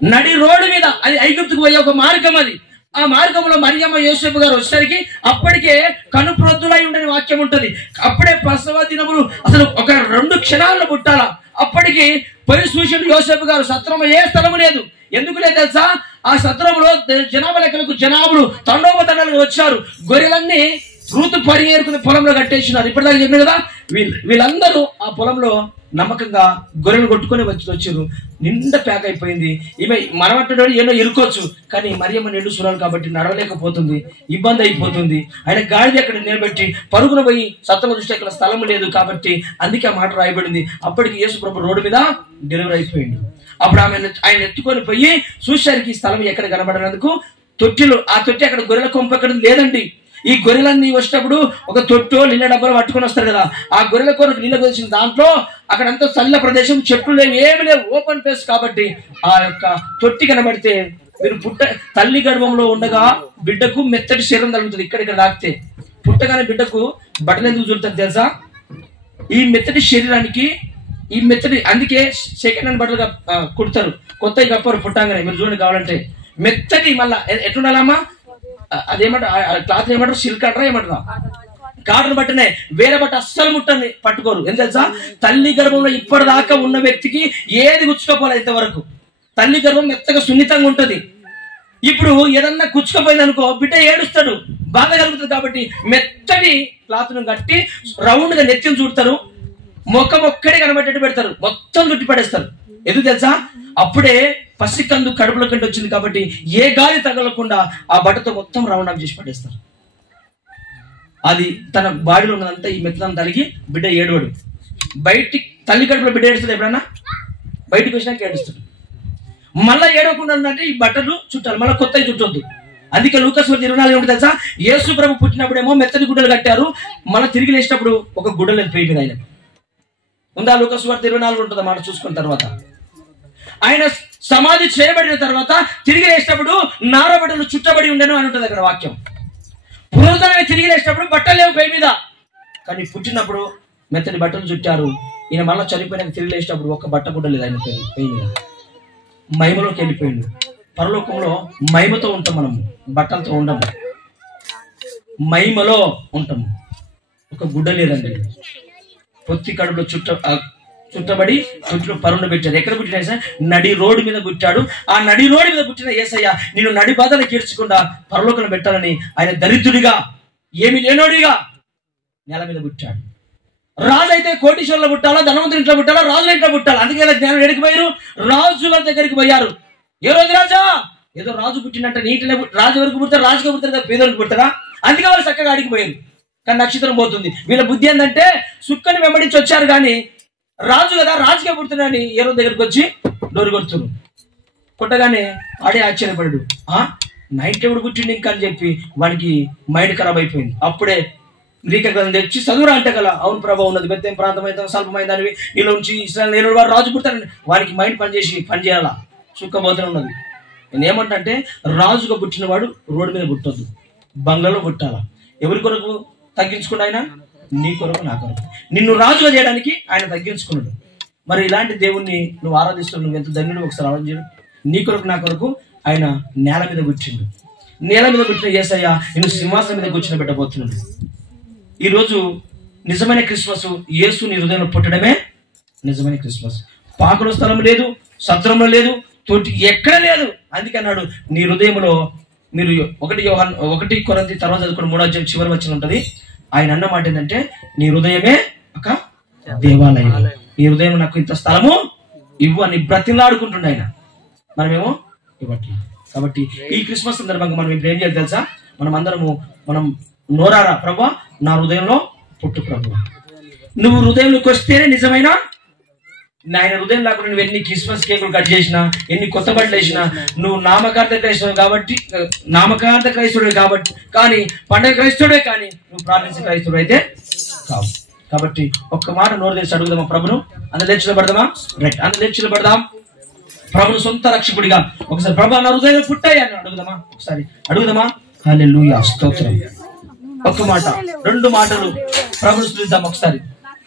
నడి రోడ్డు మీద, అది ఐగుప్తుకు పోయే ఒక మార్గం. అది ఆ మార్గంలో మరియమ్మ యోసేపు గారు వచ్చేసరికి అప్పటికే కనుప్రొద్దులై ఉండని వాక్యం ఉంటది. అప్పుడే ప్రసవ దినములు అసలు ఒక 2 క్షణాల్లో పుట్టాలా. అప్పటికి పోయి చూసిండు యోసేపు గారు. సత్రంలో ఏ స్థలము లేదు. ఎందుకు లేదు తెలుసా? ఆ సత్రంలో జనాభా లెక్కలకు జనాభులు తండోపతండాలుగా వచ్చారు. గొర్రెలన్నీ రూతు పరిగేరుకుని పొలంలో కట్టేసినారు. ఇప్పటిదాకా చెప్పిన కదా, వీళ్ళందరూ ఆ పొలంలో నమ్మకంగా గొర్రెలు కొట్టుకొని వచ్చారు. నిండా ప్యాక్ అయిపోయింది. ఈమె మనమట్టడు ఏమో ఇరుకోవచ్చు, కానీ మరియమ్మ నిండు సురాలు కాబట్టి నడవలేకపోతుంది, ఇబ్బంది అయిపోతుంది. ఆయన గాడిద అక్కడ నిలబెట్టి పరుగున పోయి సత్రంలో దృష్టి అక్కడ స్థలం లేదు కాబట్టి అందుకే ఆ మాట రాయబడింది. అప్పటికి యేసు ప్రభు రోడ్డు మీద డెలివరీ అయిపోయింది. అప్పుడు ఆయన ఎత్తుకొని పోయి చూసేసరికి స్థలం ఎక్కడ కనబడినందుకు తొట్టిలో, ఆ తొట్టి అక్కడ గొర్రెల కొంప ఎక్కడ లేదండి. ఈ గొర్రెలన్నీ వచ్చేటప్పుడు ఒక తొట్టో నీళ్ళ డబ్బాలు పట్టుకొని వస్తారు కదా, ఆ గొర్రెల కొరకు నీళ్ళ వచ్చిన దాంట్లో అక్కడంతా చల్ల ప్రదేశం, చెట్లు లేవు, ఏమి లేవు, ఓపెన్ ప్లేస్ కాబట్టి ఆ యొక్క తొట్టి కనబడితే మీరు తల్లి గర్భంలో ఉండగా బిడ్డకు మెత్తటి శరీరం తగులుతుంది. ఇక్కడ తాకితే పుట్టగానే బిడ్డకు బట్టలు ఎందుకు చూడుతుంది తెలుసా? ఈ మెత్తటి శరీరానికి, ఈ మెత్తటి, అందుకే సెకండ్ హ్యాండ్ బట్టలుగా కుడతారు, కొత్తవి కప్పరు పుట్టంగానే. మీరు చూడండి కావాలంటే మెత్తటి. మళ్ళా ఎట్లుండాలమ్మా? అదేమంటారు క్లాత్, ఏమంటారు సిల్క్ అంటారా, ఏమంటారా కాటన్ బట్టనే, వేరే బట్ట అస్సలు ముట్టని పట్టుకోరు. ఏం తెలుసా? తల్లి గర్భంలో ఇప్పటిదాకా ఉన్న వ్యక్తికి ఏది గుచ్చుకోపోలే ఇంతవరకు. తల్లి గర్భం మెత్తగా సున్నితంగా ఉంటది. ఇప్పుడు ఏదన్నా గుచ్చుకపోయింది అనుకో, బిడ్డ ఏడుస్తాడు, బాధ కలుగుతుంది. కాబట్టి మెత్తటి క్లాత్ ను కట్టి రౌండ్ గా నెత్తిని చూడతారు, మొక్క మొక్కడే కనబట్టేట్టు పెడతారు, మొత్తం చుట్టి పడేస్తారు. ఎందుకు తెలుసా? అప్పుడే పసికందు కడుపులో కంటే వచ్చింది కాబట్టి ఏ గాలి తగలకుండా ఆ బట్టతో మొత్తం రౌండ్ అప్ చేసి పడేస్తారు. అది తన బాడీలో ఉన్నదంతా ఈ మెత్తనం తలిగి బిడ్డ ఏడవడు. బయటికి తల్లి కడుపులో బిడ్డ ఏడుస్తుంది ఎప్పుడన్నా? బయటికి వచ్చినాక ఏడుస్తాడు. మళ్ళీ ఏడవకుండా అంటే ఈ బట్టలు చుట్టాలి, మళ్ళీ కొత్తవి చుట్టొద్దు. అందుకే లూకాసు 24 ఉంటుంది తెలుసా? యేసు ప్రభు పుట్టినప్పుడేమో మెత్తటి గుడ్డలు కట్టారు, మళ్ళీ తిరిగి లేచినప్పుడు ఒక గుడ్డలు వెళ్ళిపోయి మీద ఆయన ఉందా? లూకాసు 24 ఉంటుంది అన్నమాట. చూసుకున్న తర్వాత ఆయన సమాధి చేయబడిన తర్వాత తిరిగి లేచినప్పుడు నారబట్టలు చుట్టబడి ఉండను అని ఉంటుంది అక్కడ వాక్యం. పునరుద్ధరణ తిరిగి లేచినప్పుడు బట్టలు లేవు పై మీద, కానీ పుట్టినప్పుడు మెత్తటి బట్టలు చుట్టారు. ఈయన మళ్ళీ చనిపోయినాక తిరిగి లేచినప్పుడు ఒక్క బట్ట కూడా లేదు ఆయన పై మీద. మహిమలోకి వెళ్ళిపోయిండు. పరలోకంలో మహిమతో ఉంటాం మనము, బట్టలతో ఉండము, మహిమలో ఉంటాము. ఒక గుడ్డ లేదండి. పొత్తి కడుపులో చుట్టబడి చుట్టూ పరుండ పెట్టారు. ఎక్కడ పుట్టిన ఏసయ్య? నడి రోడ్డు మీద పుట్టాడు. ఆ నడి రోడ్డు మీద పుట్టిన ఏసయ్య నేను నడి బాధలు కీర్చకుండా పరలోకం పెట్టాలని ఆయన దరిద్రుడిగా, ఏమి లేనోడిగా నేల మీద పుట్టాడు. రాజు అయితే కోటీశ్వరులో పుట్టాలా, ధనవంతుని ఇంట్లో పుట్టాలా, రాజుల ఇంట్లో పుట్టాలి. అందుకే జ్ఞానం ఎడికి పోయారు, రాజుల దగ్గరికి పోయారు. ఏ రోజు రాజా? ఏదో రాజు పుట్టినట్ట నీటిలో రాజు వరకు పుడతారు, రాజుగా పుడతారు కదా, పేదలకు పుడతారా? అందుకే వాళ్ళు చక్కగా అడిగి పోయారు. కానీ నక్షత్రం పోతుంది. వీళ్ళ బుద్ధి ఏంటంటే సుక్కని వెంబడించి వచ్చారు, కానీ రాజు కదా, రాజుగా పుడుతున్నాడని ఏ రోజు దగ్గరికి వచ్చి డోరు కొడుతున్నారు. కొట్టగానే ఆడే ఆశ్చర్యపడు, నైట్ ఎవడు పుట్టిండు ఇంకా అని చెప్పి వానికి మైండ్ ఖరాబ్ అయిపోయింది. అప్పుడే గ్రీక గ్రంథం తెచ్చి చదువురా అంటే కదా, అవును ప్రభావం ఉన్నది, బెత్తేం ప్రాంతం అయితే స్వల్పమైందని వీళ్ళ నుంచి ఇస్రాయేల్ నేను వాడు రాజు పుడతానండి. వానికి మైండ్ పనిచేయాలా, సుక్కబోతూనే ఉన్నది. నేను ఏమంటే రాజుగా పుట్టిన వాడు రోడ్డు మీద పుట్టొద్దు, బంగ్లాలో పుట్టాలా. ఎవరి కొరకు తగ్గించుకున్నా ఆయన? నీ కొరకు, నా కొరకు. నిన్ను రాజుగా చేయడానికి ఆయన తగ్గించుకున్నాడు. మరి ఇలాంటి దేవుణ్ణి నువ్వు ఆరాధిస్తున్నావు, నువ్వు ఎంత ధన్యుడు ఒకసారి ఆలోచించు. నీ కొరకు, నా కొరకు ఆయన నేల మీద కూర్చుండు. నేల మీద కూర్చున్న యేసయ్య నిన్ను సింహాసనం మీద కూర్చుని పెట్టబోతున్నాడు. ఈరోజు నిజమైన క్రిస్మస్ యేసు నీ హృదయంలో పుట్టడమే నిజమైన క్రిస్మస్. పాకుల స్థలం లేదు, సత్రంలో లేదు, తోటి ఎక్కడ లేదు. అందుకే అన్నాడు నీ హృదయంలో. మీరు 1 కొరింథీ తర్వాత చదువుకున్న 3వ అధ్యాయం చివరి వచనం ఉంటుంది. ఆయన అన్న మాట ఏంటంటే నీ హృదయమే ఒక దేవాలయం, నీ హృదయం నాకు ఇంత స్థలము ఇవ్వు అని బ్రతిలాడుకుంటుండే ఆయన. మనమేమో ఇవ్వట్లేదు. కాబట్టి ఈ క్రిస్మస్ సందర్భంగా మనం ఇప్పుడు ఏం చేయాలి తెలుసా? మనం నోరారా, ప్రభా నా హృదయంలో పుట్టు ప్రభు. నువ్వు హృదయంలోకి వస్తేనే నిజమైన ఆయన హృదయం లేకుండా నువ్వు ఎన్ని క్రిస్మస్ కేకులు కట్ చేసినా, ఎన్ని కొత్త బట్టలు వేసినా, నువ్వు నామకార్థ క్రైస్తవుడు కాబట్టి కానీ పండగ క్రైస్తవుడే కానీ నువ్వు ప్రార్థించే క్రైస్తవుడు అయితే కావు. కాబట్టి ఒక్క మాట నోరు తెరిచి అడుగుదామా ప్రభును? అందులో పడదాం ప్రభును సొంత రక్షకుడిగా. ఒకసారి ప్రభా నా హృదయంలో పుట్టాయి అని అడుగుదామా? హల్లెలూయా, స్తోత్రం. ఒక్క మాట, 2 మాటలు ప్రభును స్తుతిద్దాం. ఒకసారి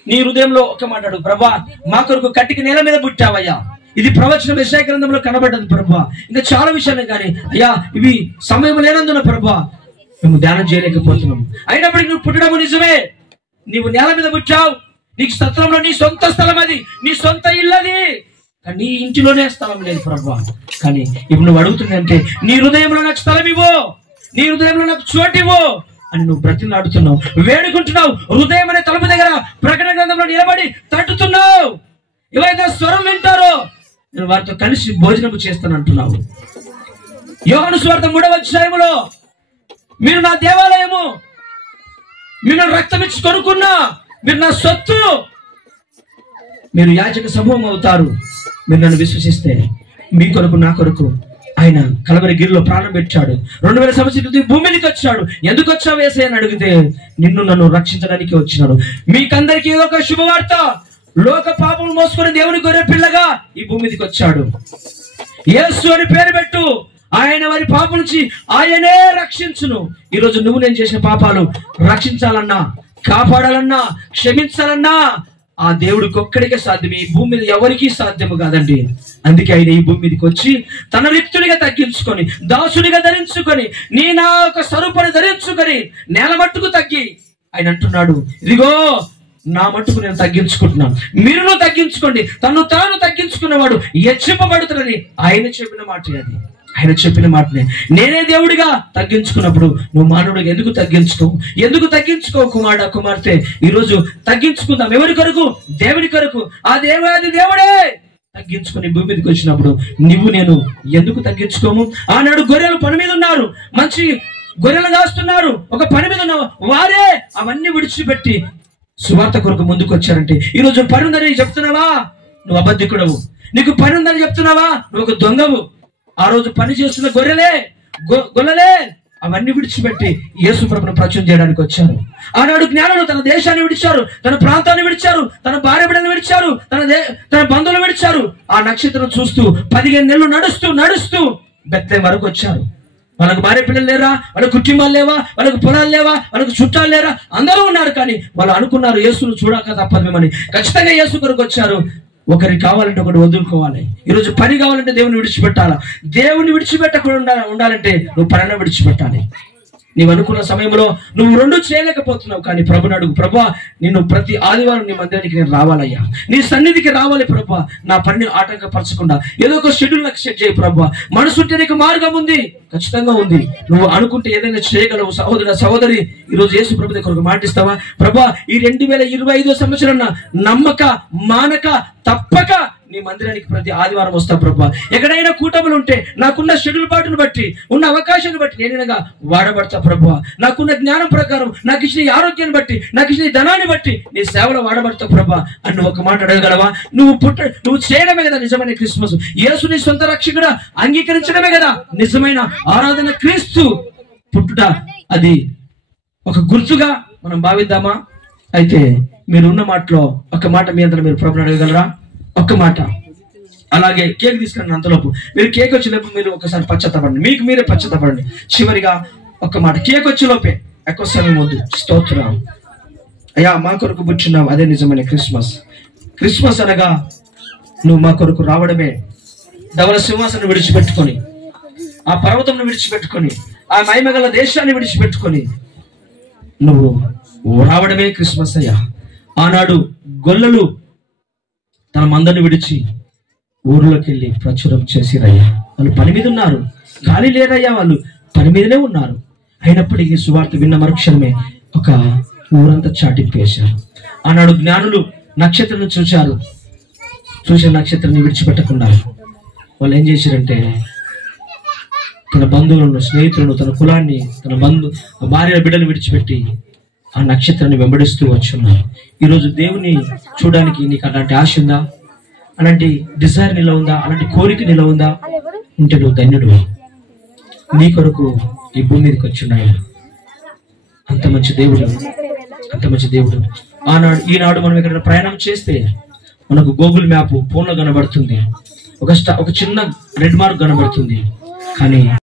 నీ హృదయంలో ఒక మాట అడుగు, ప్రభా మా కొరకు కట్టికి నేల మీద పుట్టావయ్యా, ఇది ప్రవచనం యెషయా గ్రంథంలో కనబడ్డది ప్రభువా. ఇంకా చాలా విషయాలే కానీ అయ్యా ఇవి సమయం లేనందున ప్రభువా మేము ధ్యానం చేయలేకపోతున్నాము. అయినప్పటికీ నువ్వు పుట్టడము నిజమే. నీవు నేల మీద పుట్టావు. నీకు స్థలంలో నీ సొంత స్థలం, అది నీ సొంత ఇల్లది. కానీ నీ ఇంటిలోనే స్థలం లేదు ప్రభువా. కానీ ఇప్పుడు నువ్వు అడుగుతుందంటే నీ హృదయంలో నాకు స్థలం ఇవ్వు, నీ హృదయంలో నాకు చోటు ఇవ్వు అని నువ్వు బ్రతిలాడుతున్నావు, వేడుకుంటున్నావు. హృదయం అనే తలుపు దగ్గర ప్రకటన గ్రంథంలో నిలబడి తట్టుతున్నావు. ఎవరైతే స్వరం వింటారో నేను వారితో కలిసి భోజనం చేస్తానంటున్నావు. యోహాను సువార్త 3వ అధ్యాయములో మీరు నా దేవాలయము, మీరు నా రక్తం ఇచ్చి కొనుక్కున్నా, మీరు నా సొత్తు, మీరు యాజక సమూహం అవుతారు. మీరు నన్ను విశ్వసిస్తే మీ కొరకు నా కొరకు ఆయన కలవరి గిరిలో ప్రాణం పెట్టాడు. 2000 సంవత్సరాల భూమి మీదకి వచ్చాడు. ఎందుకు వచ్చావు యేసయ్య అని అడిగితే నిన్ను నన్ను రక్షించడానికి వచ్చినాడు. మీకందరికీ ఒక శుభవార్త, లోక పాపం మోసుకొని దేవుని గొర్రె పిల్లగా ఈ భూమి మీదకి వచ్చాడు. యేసు అని పేరు పెట్టు, ఆయన వారి పాపం నుంచి ఆయనే రక్షించును. ఈరోజు నువ్వు నేను చేసిన పాపాలు రక్షించాలన్నా, కాపాడాలన్నా, క్షమించాలన్నా ఆ దేవుడికి ఒక్కడికే సాధ్యం. ఈ భూమి మీద ఎవరికీ సాధ్యము కాదండి. అందుకే ఆయన ఈ భూమి మీదకి వచ్చి తన రిక్తునిగా తగ్గించుకొని, దాసునిగా ధరించుకొని, నీ నా ఒక స్వరూపాన్ని ధరించుకొని నేల మట్టుకు తగ్గి ఆయన అంటున్నాడు, ఇదిగో నా మట్టుకు నేను తగ్గించుకుంటున్నాను, మీరును తగ్గించుకోండి. తను తాను తగ్గించుకున్నవాడు హెచ్చింపబడుతున్నది ఆయన చెప్పిన మాట. అది ఆయన చెప్పిన మాటనే. నేనే దేవుడిగా తగ్గించుకున్నప్పుడు నువ్వు మానవుడిగా ఎందుకు తగ్గించుకోవు కుమారుడా, కుమార్తె? ఈరోజు తగ్గించుకుందాం. ఎవరి కొరకు? దేవుడి కొరకు. ఆ దేవాది దేవుడే తగ్గించుకుని భూమి మీదకి వచ్చినప్పుడు నువ్వు నేను ఎందుకు తగ్గించుకోము? ఆనాడు గొర్రెలు పని మీద ఉన్నారు, మంచి గొర్రెలు కాస్తున్నారు, ఒక పని మీద ఉన్న వారే అవన్నీ విడిచిపెట్టి సువార్త కొరకు ముందుకు వచ్చారంటే ఈరోజు పని ఉందని చెప్తున్నావా? నువ్వు అబద్ధికుడవు. నీకు పని ఉందని చెప్తున్నావా? నువ్వు ఒక దొంగవు. ఆ రోజు పని చేస్తున్న గొర్రెలే అవన్నీ విడిచిపెట్టి యేసు ప్రభువును ప్రచురణ చేయడానికి వచ్చారు. ఆనాడు జ్ఞానులు తన దేశాన్ని విడిచారు, తన ప్రాంతాన్ని విడిచారు, తన భార్య బిడ్డలను విడిచారు, తన బంధువులు విడిచారు. ఆ నక్షత్రం చూస్తూ 15 నెలలు నడుస్తూ బెత్లెహేము వరకు వచ్చారు. వాళ్ళకు భార్య పిల్లలు లేరా? వాళ్ళకి కుటుంబాలు లేవా? వాళ్ళకి పొలాలు లేవా? వాళ్ళకి చుట్టాలు లేరా? అందరూ ఉన్నారు. కానీ వాళ్ళు అనుకున్నారు యేసును చూడక తప్పదేమని. ఖచ్చితంగా యేసు కొరకు వచ్చారు. ఒకరికి కావాలంటే ఒకటి వదులుకోవాలి. ఈరోజు పని కావాలంటే దేవుని విడిచిపెట్టాలా? దేవుని విడిచిపెట్టకుండా ఉండాలంటే నువ్వు పనిని విడిచిపెట్టాలి. నీవు అనుకున్న సమయంలో నువ్వు 2 చేయలేకపోతున్నావు. కానీ ప్రభుని అడుగు, ప్రభువా నిన్ను ప్రతి ఆదివారం నీ మందిరానికి నేను రావాలయ్యా, నీ సన్నిధికి రావాలి ప్రభువా. నా పనిని ఆటంకపరచకుండా ఏదో ఒక షెడ్యూల్ నాకు సెట్ చేయి ప్రభువా. మనసుంటే నీకు మార్గం ఉంది, ఖచ్చితంగా ఉంది. నువ్వు అనుకుంటే ఏదైనా చేయగలవు. సహోదరి ఈరోజు యేసు ప్రభు దగ్గర మాటిస్తావా? ప్రభువా ఈ 2025 సంవత్సరం నమ్మక మానక తప్పక నీ మందిరానికి ప్రతి ఆదివారం వస్తా ప్రభువా. ఎక్కడైనా కూటములు ఉంటే నాకున్న షెడ్యూల్ పాటును బట్టి, ఉన్న అవకాశాన్ని బట్టి నేనేగా వాడబడతా ప్రభువా. నాకున్న జ్ఞానం ప్రకారం, నాకు ఇచ్చిన ఆరోగ్యాన్ని బట్టి, నాకు ఇచ్చిన ధనాన్ని బట్టి నీ సేవలో వాడబడతా ప్రభువా అని ఒక మాట అడగగలవా? నువ్వు చేయడమే కదా నిజమైన క్రిస్మస్. యేసుని సొంత రక్షకుడా అంగీకరించడమే కదా నిజమైన ఆరాధన. క్రీస్తు పుట్టుట అది ఒక గుర్తుగా మనం భావిద్దామా? అయితే మీరున్న మాటలో ఒక మాట మీ అంతా మీరు ప్రభుని అడగగలరా? ఒక్క మాట. అలాగే కేక్ తీసుకురండి. అంతలోపు మీరు కేక్ వచ్చేలోపు మీరు ఒకసారి పశ్చాత్తపడండి, మీకు మీరే పశ్చాత్తపడండి. చివరిగా ఒక్క మాట, కేక్ వచ్చేలోపే ఎక్కువ సమయం వద్దు. స్తోత్రం అయ్యా, మా కొరకు పుచ్చున్నావు, అదే నిజమైన క్రిస్మస్. క్రిస్మస్ అనగా నువ్వు మా కొరకు రావడమే. ధవల సింహాసనం విడిచిపెట్టుకొని, ఆ పర్వతంను విడిచిపెట్టుకొని, ఆ మహిమగల దేశాన్ని విడిచిపెట్టుకొని నువ్వు రావడమే క్రిస్మస్ అయ్యా. ఆనాడు గొల్లలు తన మందని విడిచి ఊర్లోకి వెళ్ళి ప్రచురం చేసిరయ్యా. వాళ్ళు పని మీద ఉన్నారు, ఖాళీ లేరయ్యా, వాళ్ళు పని మీదనే ఉన్నారు. అయినప్పటికీ సువార్త విన్న మరుక్షణమే ఒక ఊరంతా చాటింపేశారు. ఆనాడు జ్ఞానులు నక్షత్రం చూసిన నక్షత్రాన్ని విడిచిపెట్టకుండా వాళ్ళు ఏం చేశారంటే తన బంధువులను, స్నేహితులను, తన కులాన్ని, తన భార్య బిడ్డలు విడిచిపెట్టి ఆ నక్షత్రాన్ని వెంబడిస్తూ వచ్చున్నారు. ఈరోజు దేవుని చూడడానికి నీకు అలాంటి ఆశ ఉందా? అలాంటి డిజైర్ నీలో ఉందా? అలాంటి కోరిక నీలో ఉందా? ఉంటే నువ్వు ధన్యుడు. నీ కొరకు ఈ భూమి మీదకి వచ్చున్నాయి. అంత మంచి దేవుడు. ఈనాడు మనం ఎక్కడ ప్రయాణం చేస్తే మనకు గూగుల్ మ్యాప్ ఫోన్లో కనబడుతుంది, ఒక చిన్న రెడ్ మార్క్ కనబడుతుంది. కానీ